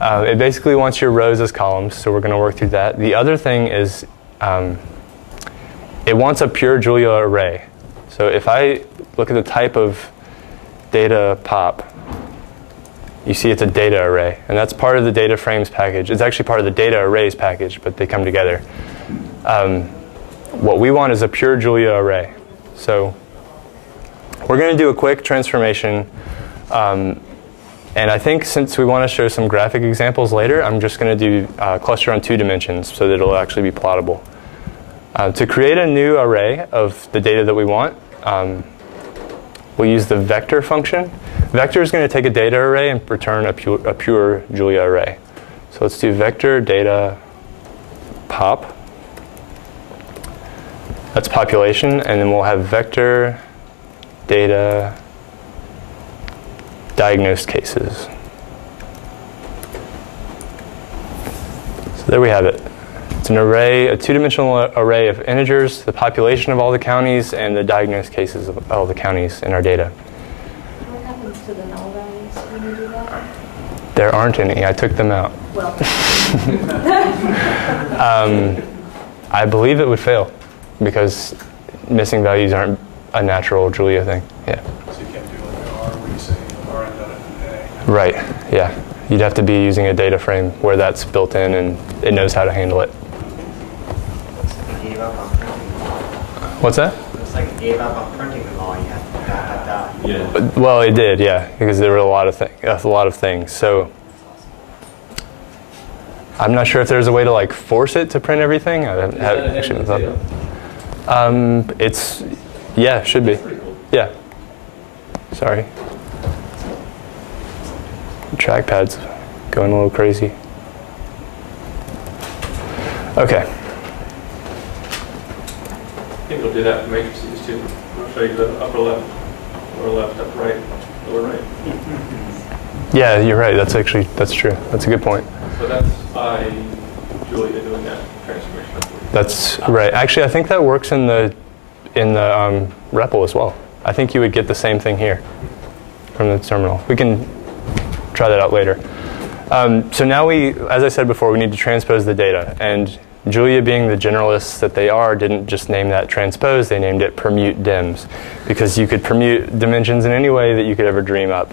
It basically wants your rows as columns, so we're going to work through that. The other thing is it wants a pure Julia array. So if I look at the type of data pop, you see it's a data array, and that's part of the data frames package. It's actually part of the data arrays package, but they come together. What we want is a pure Julia array. So we're going to do a quick transformation. And I think since we want to show some graphic examples later, I'm just going to do cluster on 2 dimensions so that it'll actually be plottable. To create a new array of the data that we want, we'll use the vector function. Vector is going to take a data array and return a pure Julia array. So let's do vector data pop. That's population, and then we'll have vector data diagnosed cases. So there we have it. It's an array, a 2-dimensional array of integers, the population of all the counties, and the diagnosed cases of all the counties in our data. What happens to the null values when you do that? There aren't any. I took them out. Well. I believe it would fail because missing values aren't a natural Julia thing. Yeah. So you can't do like an R where you say R and A. Right. Yeah. You'd have to be using a data frame where that's built in and it knows how to handle it. Looks like it gave up on printing. What's that? Looks like it gave up on printing them all. You have to dot, dot, dot. Yeah. Well, it did, yeah, because there were a lot of things. So I'm not sure if there's a way to like force it to print everything. I haven't actually thought that. It's yeah, should be. Cool. Yeah. Sorry. The trackpad's going a little crazy. Okay. I think we'll do that for matrices too. I'll show you the upper left, lower left, upper right, lower right. Yeah, you're right. That's true. That's a good point. So that's Julia doing that transformation. That's right. Actually, I think that works in the REPL as well. I think you would get the same thing here from the terminal. We can try that out later. So now as I said before, we need to transpose the data. And Julia, being the generalists that they are, didn't just name that transpose, they named it permute dims, because you could permute dimensions in any way that you could ever dream up.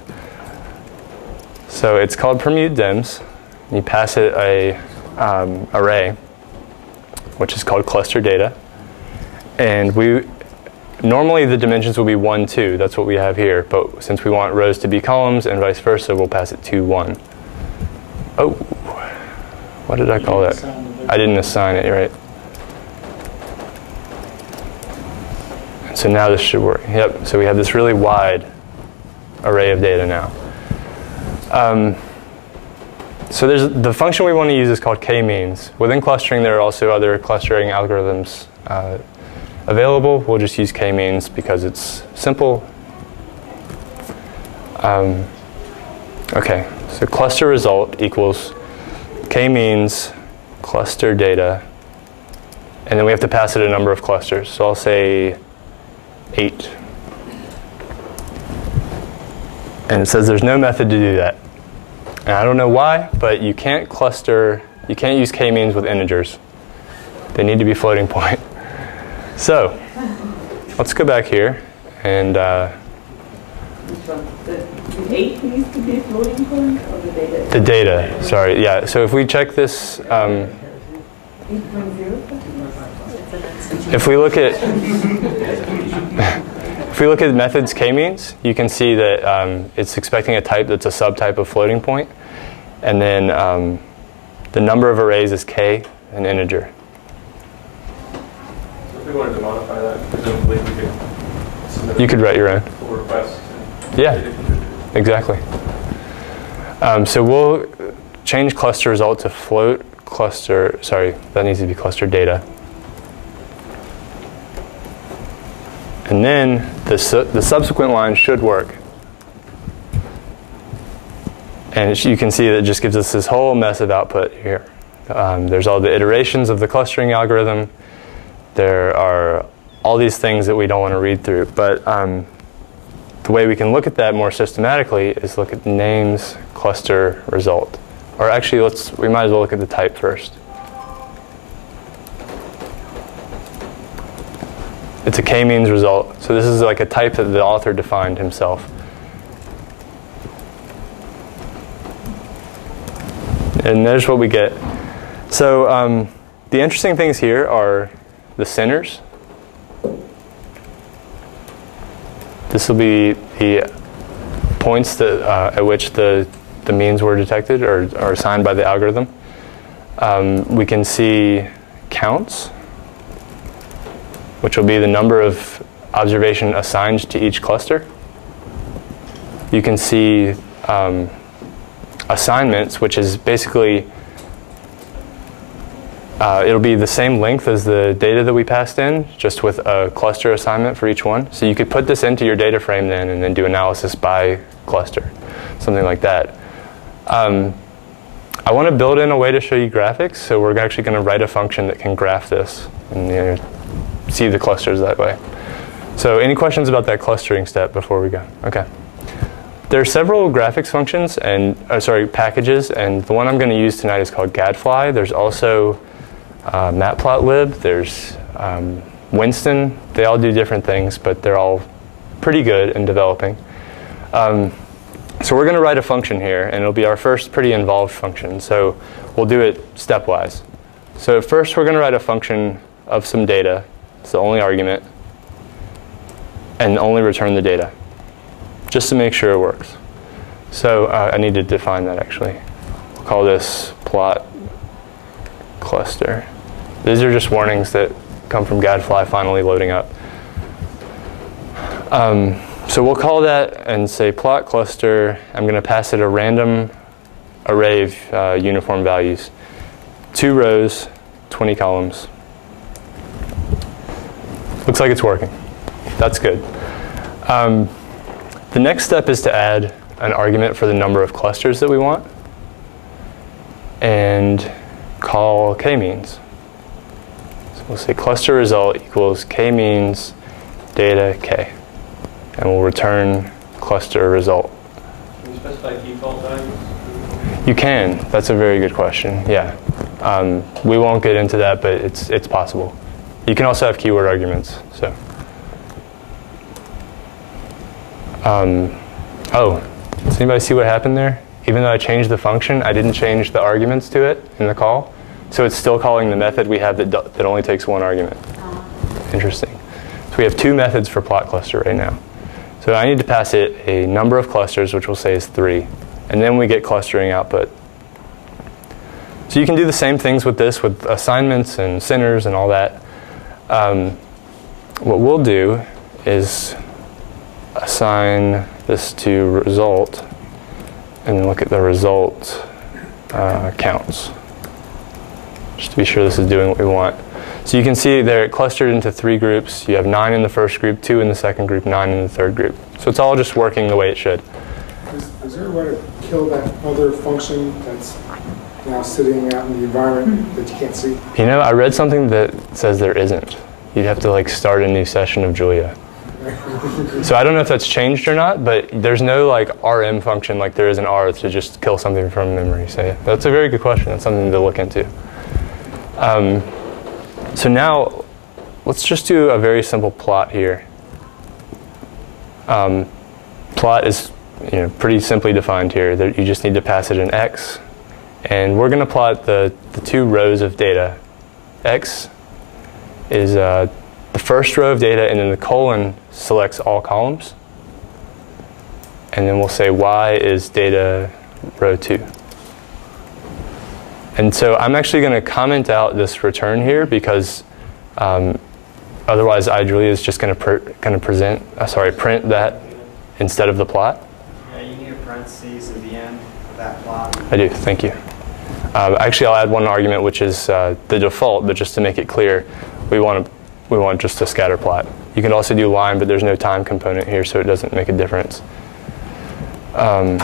So it's called permute dims. You pass it a array, which is called cluster data. And normally the dimensions will be 1, 2. That's what we have here. But since we want rows to be columns and vice versa, we'll pass it 2, 1. Oh, what did I call that? I didn't assign it, right? So now this should work. Yep, so we have this really wide array of data now. So the function we want to use is called k-means. Within clustering, there are also other clustering algorithms available. We'll just use k-means because it's simple. Okay, so cluster result equals k-means cluster data, and then we have to pass it a number of clusters. So I'll say 8. And it says there's no method to do that. And I don't know why, but you can't use k-means with integers. They need to be floating point. So let's go back here and The 8 needs to be floating point or the data? the data, sorry, yeah. So if we check this, 8.0? if we look at if we look at methods k-means, you can see that it's expecting a type that's a subtype of floating point, and then the number of arrays is k, an integer. So if we wanted to modify that, presumably we could submit You could write your own. full request. Yeah, exactly. So we'll change cluster result to float cluster. Sorry, that needs to be cluster data. And then the subsequent line should work. And you can see that it just gives us this whole mess of output here. There's all the iterations of the clustering algorithm. There are all these things that we don't want to read through. But the way we can look at that more systematically is look at names cluster result. Or actually, we might as well look at the type first. It's a k-means result. So this is like a type that the author defined himself. And there's what we get. So the interesting things here are the centers. This will be the points that, at which the means were detected or are assigned by the algorithm. We can see counts, which will be the number of observation assigned to each cluster. You can see assignments, which is basically, it'll be the same length as the data that we passed in, just with a cluster assignment for each one. So you could put this into your data frame then and then do analysis by cluster, something like that. I want to build in a way to show you graphics, so we're actually going to write a function that can graph this and see the clusters that way. So any questions about that clustering step before we go? Okay. There are several graphics functions and packages, and the one I'm going to use tonight is called Gadfly. There's also Matplotlib. There's Winston. They all do different things, but they're all pretty good in developing. So we're going to write a function here, and it'll be our first pretty involved function. So we'll do it stepwise. So first, we're going to write a function of some data. It's the only argument, and only return the data. just to make sure it works. So I need to define that actually. We'll call this plot cluster. These are just warnings that come from Gadfly finally loading up. So we'll call that and say plot cluster. I'm going to pass it a random array of uniform values. 2 rows, 20 columns. Looks like it's working. That's good. The next step is to add an argument for the number of clusters that we want and call k-means. So we'll say cluster result equals k-means data k. And we'll return cluster result. Can you specify default values? You can. That's a very good question. Yeah. We won't get into that, but it's possible. You can also have keyword arguments. So. Oh, does anybody see what happened there? Even though I changed the function, I didn't change the arguments to it in the call. So it's still calling the method we have that only takes 1 argument. Interesting. So we have 2 methods for plot cluster right now. So I need to pass it a number of clusters, which we'll say is 3. And then we get clustering output. So you can do the same things with this, with assignments and centers and all that. What we'll do is assign this to result and then look at the result counts, just to be sure this is doing what we want. So you can see they're clustered into 3 groups. You have 9 in the first group, 2 in the second group, 9 in the third group. So it's all just working the way it should. Is there a way to kill that other function that's now sitting out in the environment that you can't see? You know, I read something that says there isn't. You'd have to like start a new session of Julia. So I don't know if that's changed or not, but there's no like RM function like there is in R to just kill something from memory. So yeah, that's a very good question. That's something to look into. So now let's just do a very simple plot here. Plot is pretty simply defined here. You just need to pass it an X. And we're going to plot the 2 rows of data. X is the first row of data, and then the colon selects all columns. And then we'll say Y is data row 2. And so I'm actually going to comment out this return here because otherwise iJulia is just going to print that instead of the plot. Yeah, you need a parentheses at the end of that plot. I do, thank you. Actually, I'll add one argument, which is the default, but just to make it clear, we want just a scatter plot. You can also do line, but there's no time component here, so it doesn't make a difference. You can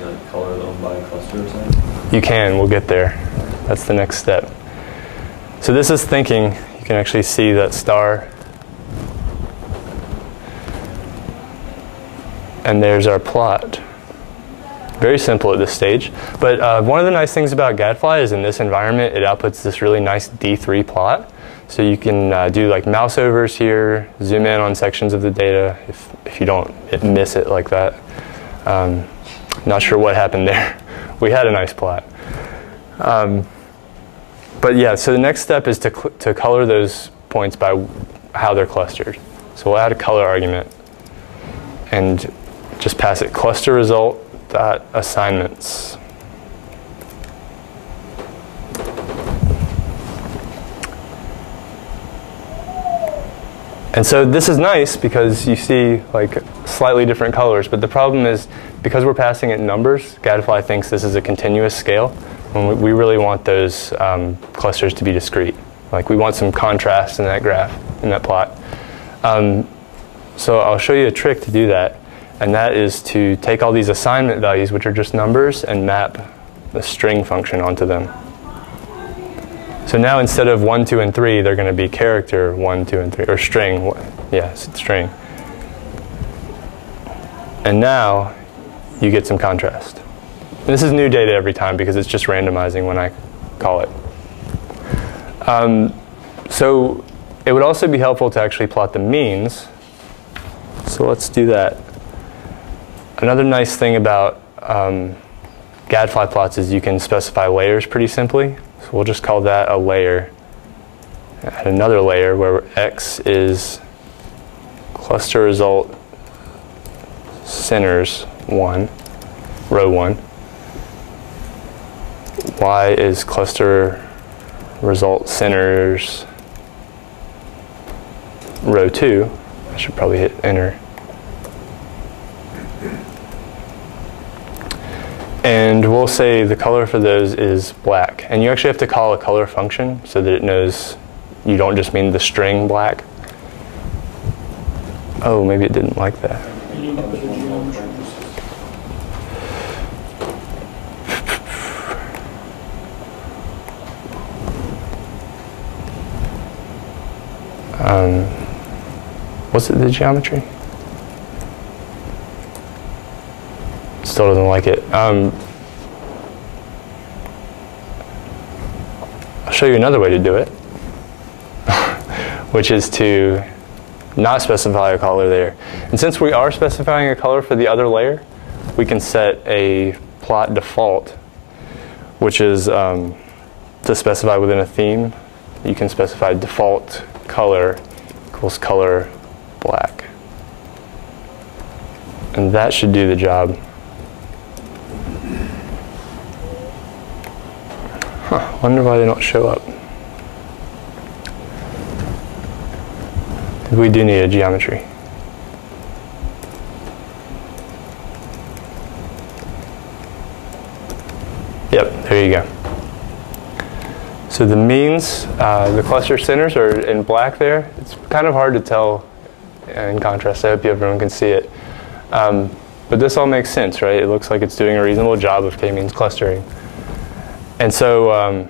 like color them by cluster or something? You can, we'll get there. That's the next step. So this is thinking. You can actually see that star. And there's our plot. Very simple at this stage. But one of the nice things about Gadfly is in this environment, it outputs this really nice D3 plot. So you can do like mouse overs here, zoom in on sections of the data if you don't miss it like that. Not sure what happened there. We had a nice plot. But yeah, so the next step is to color those points by how they're clustered. So we'll add a color argument and just pass it cluster result dot assignments. And so this is nice because you see like slightly different colors, but the problem is because we're passing it numbers, Gadfly thinks this is a continuous scale, when we really want those clusters to be discrete. Like we want some contrast in that graph, in that plot. So I'll show you a trick to do that, and that is to take all these assignment values, which are just numbers, and map the string function onto them. So now instead of 1, 2, and 3, they're going to be character 1, 2, and 3, or string. Yes, it's string. And now you get some contrast. And this is new data every time because it's just randomizing when I call it. So it would also be helpful to actually plot the means. So let's do that. Another nice thing about Gadfly plots is you can specify layers pretty simply. So we'll just call that a layer. Add another layer where X is cluster result centers 1, row 1. Y is cluster result centers row 2. I should probably hit enter. And we'll say the color for those is black. And you actually have to call a color function so that it knows you don't just mean the string black. Oh, maybe it didn't like that. Was it the geometry? Still doesn't like it. I'll show you another way to do it, which is to not specify a color there. And since we are specifying a color for the other layer, we can set a plot default, which is to specify within a theme. You can specify default color equals color black. And that should do the job. Wonder why they don't show up. We do need a geometry. Yep, there you go. So the means, the cluster centers are in black there. It's kind of hard to tell in contrast. I hope everyone can see it. But this all makes sense, right? It looks like it's doing a reasonable job of k-means clustering. And so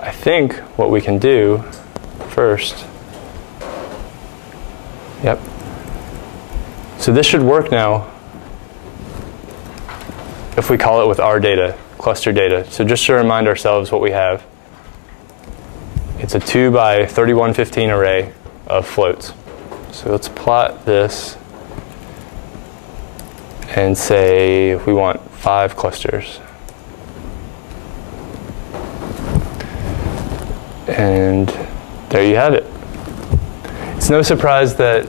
I think what we can do first, yep. So this should work now if we call it with our data, cluster data. So just to remind ourselves what we have, it's a 2 by 3115 array of floats. So let's plot this and say we want 5 clusters. And there you have it. It's no surprise that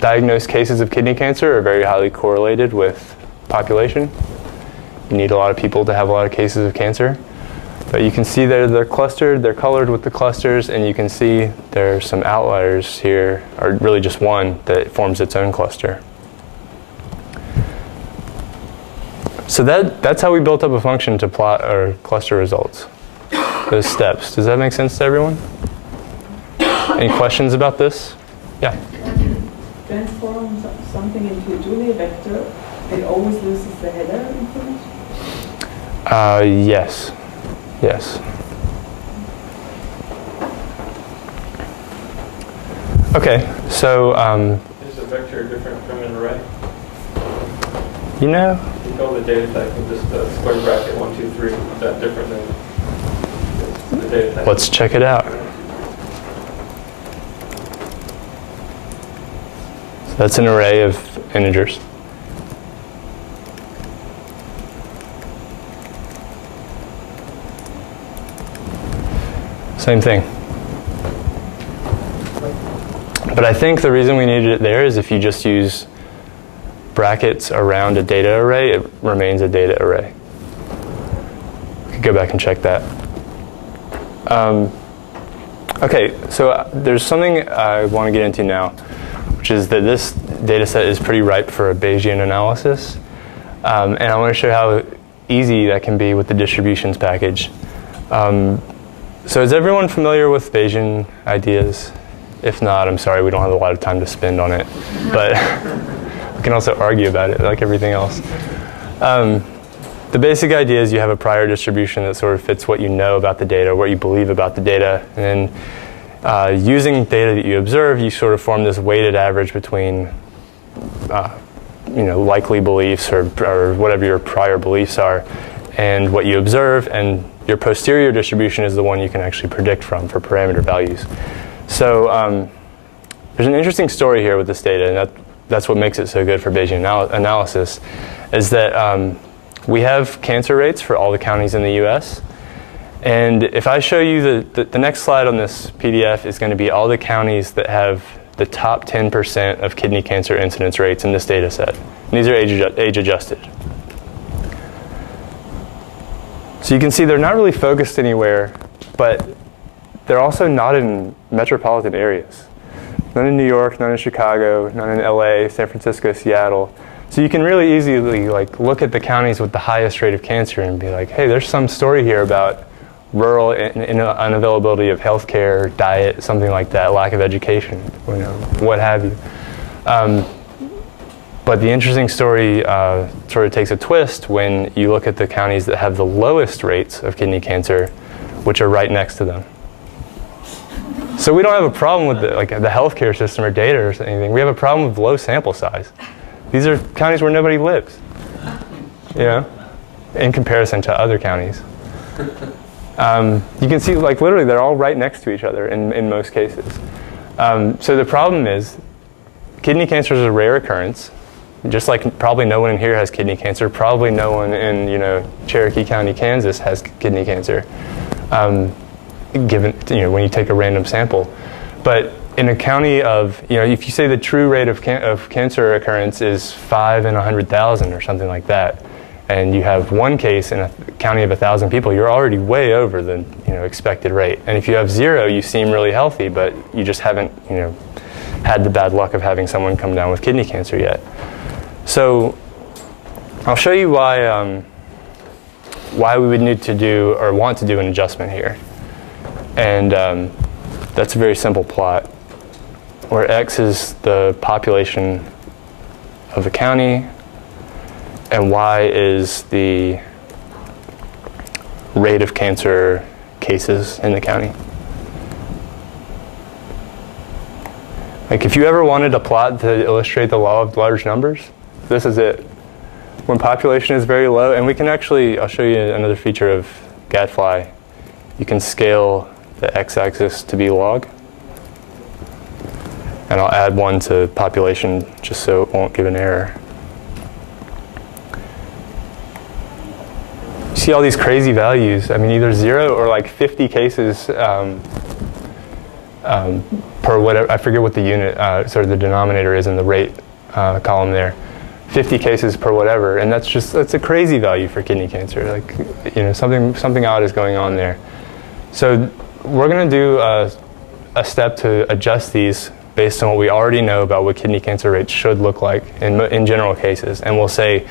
diagnosed cases of kidney cancer are very highly correlated with population. You need a lot of people to have a lot of cases of cancer. But you can see they're clustered, they're colored with the clusters, and you can see there are some outliers here, or really just one that forms its own cluster. So that's how we built up a function to plot our cluster results. Those steps. Does that make sense to everyone? Any questions about this? Yeah. Transform something into a Julia vector, it always loses the header information? Yes. Yes. Okay, so is a vector different from an array? You know, You call the data type of just the square bracket 1, 2, 3. Is that different than the data type? let's check it out. So that's an array of integers. Same thing. But I think the reason we needed it there is if you just use brackets around a data array, it remains a data array. We could go back and check that. Okay, so there's something I want to get into now, which is that this data set is pretty ripe for a Bayesian analysis. And I want to show how easy that can be with the distributions package. So is everyone familiar with Bayesian ideas? If not, I'm sorry, we don't have a lot of time to spend on it. But we can also argue about it like everything else. The basic idea is you have a prior distribution that sort of fits what you know about the data, what you believe about the data. And then using data that you observe, you sort of form this weighted average between likely beliefs or whatever your prior beliefs are and what you observe. And your posterior distribution is the one you can actually predict from for parameter values. So there's an interesting story here with this data, and that's what makes it so good for Bayesian analysis, is that we have cancer rates for all the counties in the US. And if I show you the next slide on this PDF is going to be all the counties that have the top 10% of kidney cancer incidence rates in this data set. And these are age adjusted. So you can see they're not really focused anywhere, but they're also not in metropolitan areas. None in New York, none in Chicago, none in LA, San Francisco, Seattle. So you can really easily look at the counties with the highest rate of cancer and be like, hey, there's some story here about rural unavailability of healthcare, diet, something like that, lack of education, what have you. But the interesting story sort of takes a twist when you look at the counties that have the lowest rates of kidney cancer, which are right next to them. So we don't have a problem with the healthcare system or data or anything. We have a problem with low sample size. These are counties where nobody lives, in comparison to other counties. You can see, literally, they're all right next to each other in most cases. So the problem is, kidney cancer is a rare occurrence. Just like probably no one in here has kidney cancer, probably no one in Cherokee County, Kansas has kidney cancer. Given when you take a random sample, but in a county of if you say the true rate of cancer occurrence is 5 in 100,000 or something like that, and you have one case in a county of 1,000 people, you're already way over the expected rate. And if you have 0, you seem really healthy, but you just haven't had the bad luck of having someone come down with kidney cancer yet. So I'll show you why we would need to do or want to do an adjustment here. And that's a very simple plot, where X is the population of the county, and Y is the rate of cancer cases in the county. If you ever wanted a plot to illustrate the law of large numbers, this is it. When population is very low, and we can actually, I'll show you another feature of Gadfly. You can scale the x-axis to be log. And I'll add one to population just so it won't give an error. You see all these crazy values. I mean, either 0 or 50 cases per whatever. I forget what the unit, sort of the denominator is in the rate column there. 50 cases per whatever, and that's a crazy value for kidney cancer. Something odd is going on there. So we're going to do a step to adjust these based on what we already know about what kidney cancer rates should look like in general cases. And we'll say,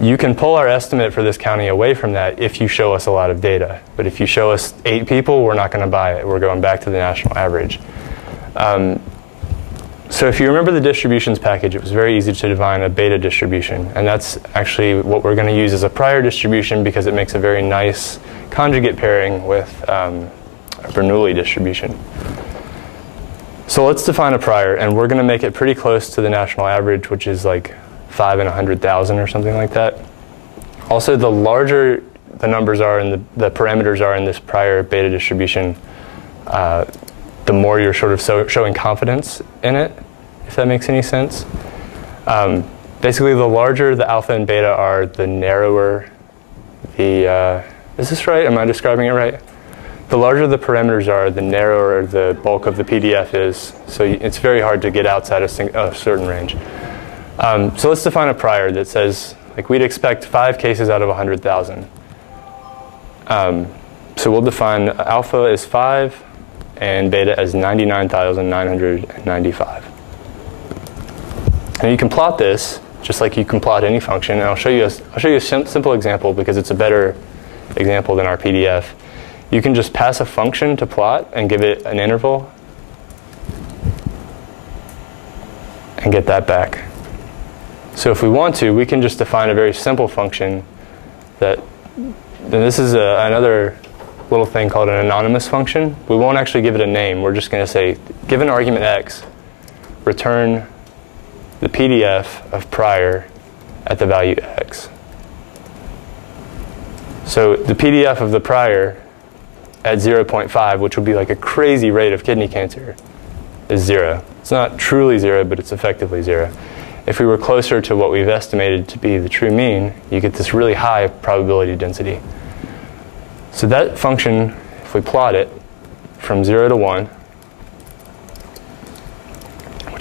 you can pull our estimate for this county away from that if you show us a lot of data. But if you show us 8 people, we're not going to buy it. We're going back to the national average. So if you remember the distributions package, it was very easy to define a beta distribution. And that's actually what we're going to use as a prior distribution because it makes a very nice conjugate pairing with a Bernoulli distribution. So let's define a prior, and we're going to make it pretty close to the national average, which is 5 in 100,000 or something like that. Also, the larger the numbers are and the parameters are in this prior beta distribution, the more you're sort of showing confidence in it, if that makes any sense. Basically, the larger the alpha and beta are, the narrower the, is this right? Am I describing it right? The larger the parameters are, the narrower the bulk of the PDF is. So it's very hard to get outside a certain range. So let's define a prior that says, we'd expect 5 cases out of 100,000. So we'll define alpha as 5 and beta as 99,995. And you can plot this just like you can plot any function. And I'll show you a simple example because it's a better example than our PDF. You can just pass a function to plot and give it an interval and get that back. So if we want to, we can just define a very simple function that, and this is another little thing called an anonymous function. We won't actually give it a name. We're just going to say, given argument x, return the PDF of prior at the value x. So the PDF of the prior at 0.5, which would be a crazy rate of kidney cancer, is 0. It's not truly 0, but it's effectively 0. If we were closer to what we've estimated to be the true mean, you get this really high probability density. So that function, if we plot it from 0 to 1,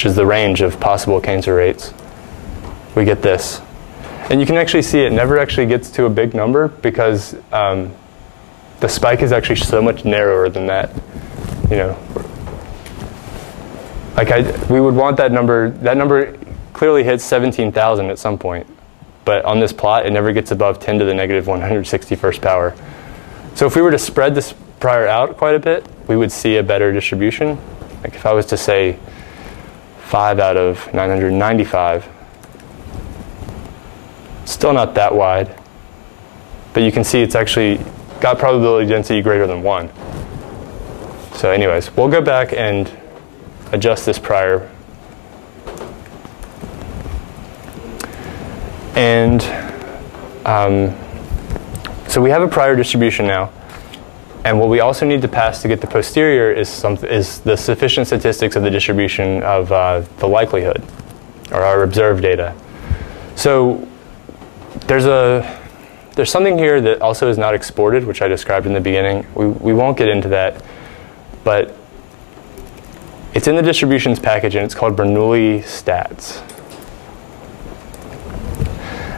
which is the range of possible cancer rates, we get this. And you can actually see it never actually gets to a big number because the spike is actually so much narrower than that. You know, like we would want that number. That number clearly hits 17,000 at some point, but on this plot, it never gets above 10 to the negative 161st power. So if we were to spread this prior out quite a bit, we would see a better distribution. Like if I was to say 5 out of 995, still not that wide, but you can see it's actually got probability density greater than 1. So anyways, we'll go back and adjust this prior. And so we have a prior distribution now. And what we also need to pass to get the posterior is the sufficient statistics of the distribution of the likelihood, or our observed data. So there's something here that also is not exported, which I described in the beginning. We won't get into that, but it's in the distributions package, and it's called Bernoulli stats.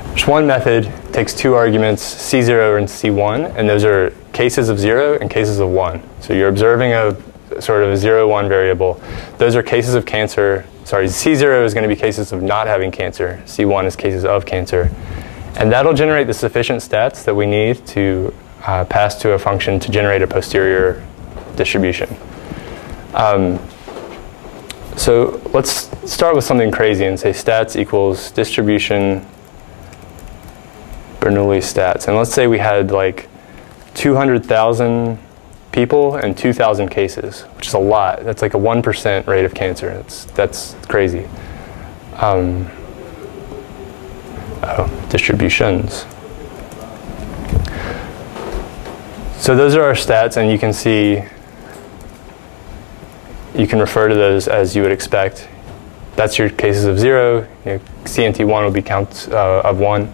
There's one method, takes 2 arguments, C0 and C1, and those are cases of 0 and cases of 1. So you're observing a sort of a 0-1 variable. Those are cases of cancer. Sorry, C0 is going to be cases of not having cancer. C1 is cases of cancer. And that'll generate the sufficient stats that we need to pass to a function to generate a posterior distribution. So let's start with something crazy and say stats equals distribution Bernoulli stats. And let's say we had like 200,000 people and 2,000 cases, which is a lot. That's like a 1% rate of cancer. That's crazy. Distributions. So those are our stats, and you can see, you can refer to those as you would expect. That's your cases of 0. You know, CNT1 would be counts of 1.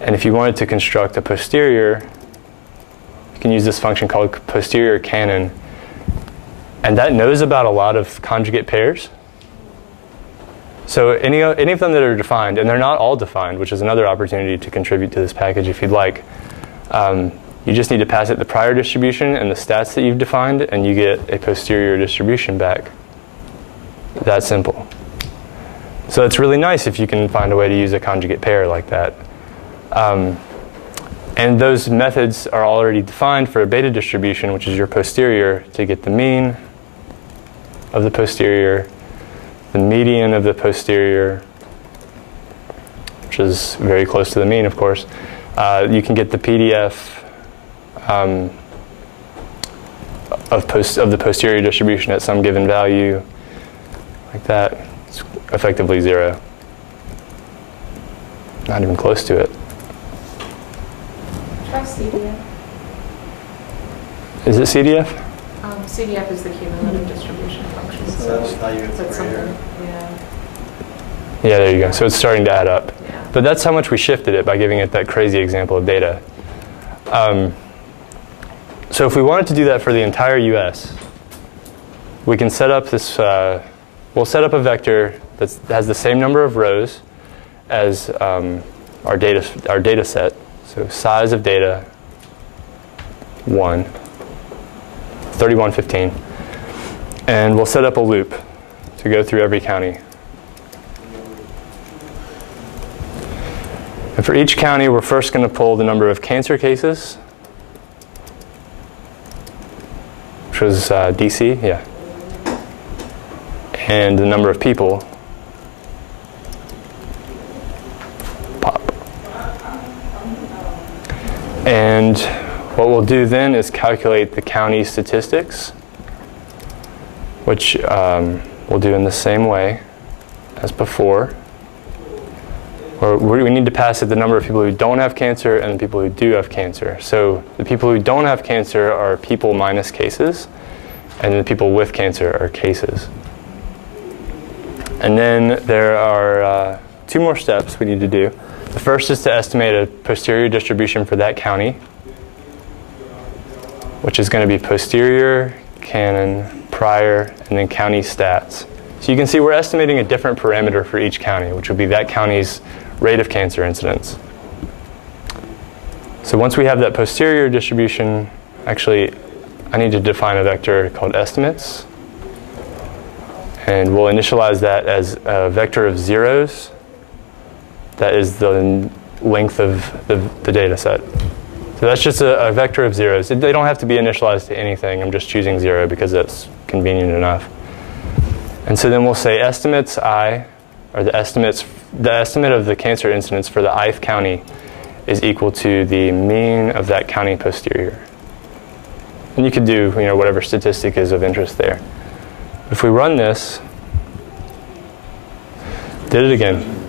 And if you wanted to construct a posterior, you can use this function called posterior canon. And that knows about a lot of conjugate pairs. So any of them that are defined, and they're not all defined, which is another opportunity to contribute to this package if you'd like. You just need to pass it the prior distribution and the stats that you've defined, and you get a posterior distribution back. That simple. So it's really nice if you can find a way to use a conjugate pair like that. And those methods are already defined for a beta distribution, which is your posterior, to get the mean of the posterior, the median of the posterior, which is very close to the mean, of course. You can get the PDF of the posterior distribution at some given value, like that. It's effectively 0. Not even close to it. Try CDF. Is it CDF? CDF is the cumulative distribution function. So that's something, yeah. Yeah, there you go. So it's starting to add up. Yeah. But that's how much we shifted it by giving it that crazy example of data. So if we wanted to do that for the entire US, we can set up this, we'll set up a vector that has the same number of rows as our data set. So size of data, 1, 3115. And we'll set up a loop to go through every county. And for each county, we're first going to pull the number of cancer cases, which was DC, yeah. And the number of people, pop. And what we'll do then is calculate the county statistics, which we'll do in the same way as before. Or we need to pass it the number of people who don't have cancer and the people who do have cancer. So the people who don't have cancer are people minus cases, and the people with cancer are cases. And then there are 2 more steps we need to do. The first is to estimate a posterior distribution for that county, which is going to be posterior, canon, prior, and then county stats. So you can see we're estimating a different parameter for each county, which would be that county's rate of cancer incidence. So once we have that posterior distribution, actually, I need to define a vector called estimates. And we'll initialize that as a vector of zeros. That is the length of the data set. So that's just a vector of zeros. They don't have to be initialized to anything. I'm just choosing 0 because that's convenient enough. And so then we'll say estimates I, or the estimate of the cancer incidence for the ith county is equal to the mean of that county posterior. And you could do whatever statistic is of interest there. If we run this, did it again.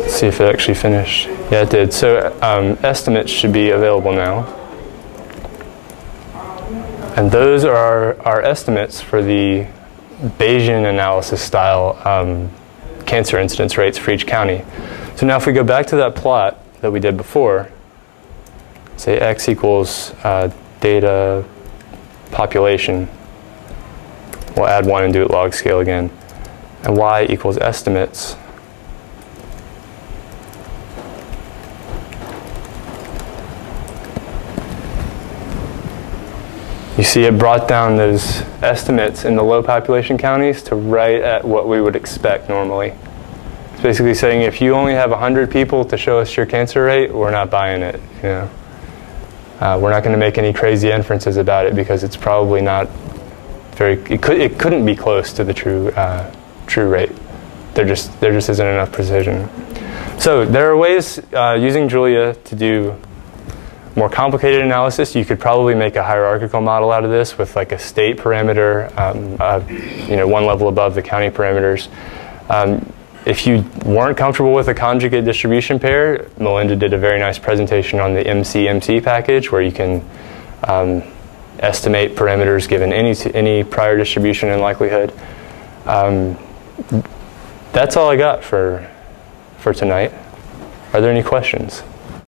Let's see if it actually finished. Yeah, it did. So estimates should be available now. And those are our estimates for the Bayesian analysis style cancer incidence rates for each county. So now if we go back to that plot that we did before, say x equals data population, we'll add 1 and do it log scale again, and y equals estimates. You see it brought down those estimates in the low population counties to right at what we would expect normally. It's basically saying if you only have 100 people to show us your cancer rate, we're not buying it. We're not going to make any crazy inferences about it because it's probably not very. It couldn't be close to the true rate. There just isn't enough precision. So there are ways using Julia to do more complicated analysis. You could probably make a hierarchical model out of this with like a state parameter, one level above the county parameters. If you weren't comfortable with a conjugate distribution pair, Melinda did a very nice presentation on the MC package where you can estimate parameters given any prior distribution and likelihood. That's all I got for tonight. Are there any questions?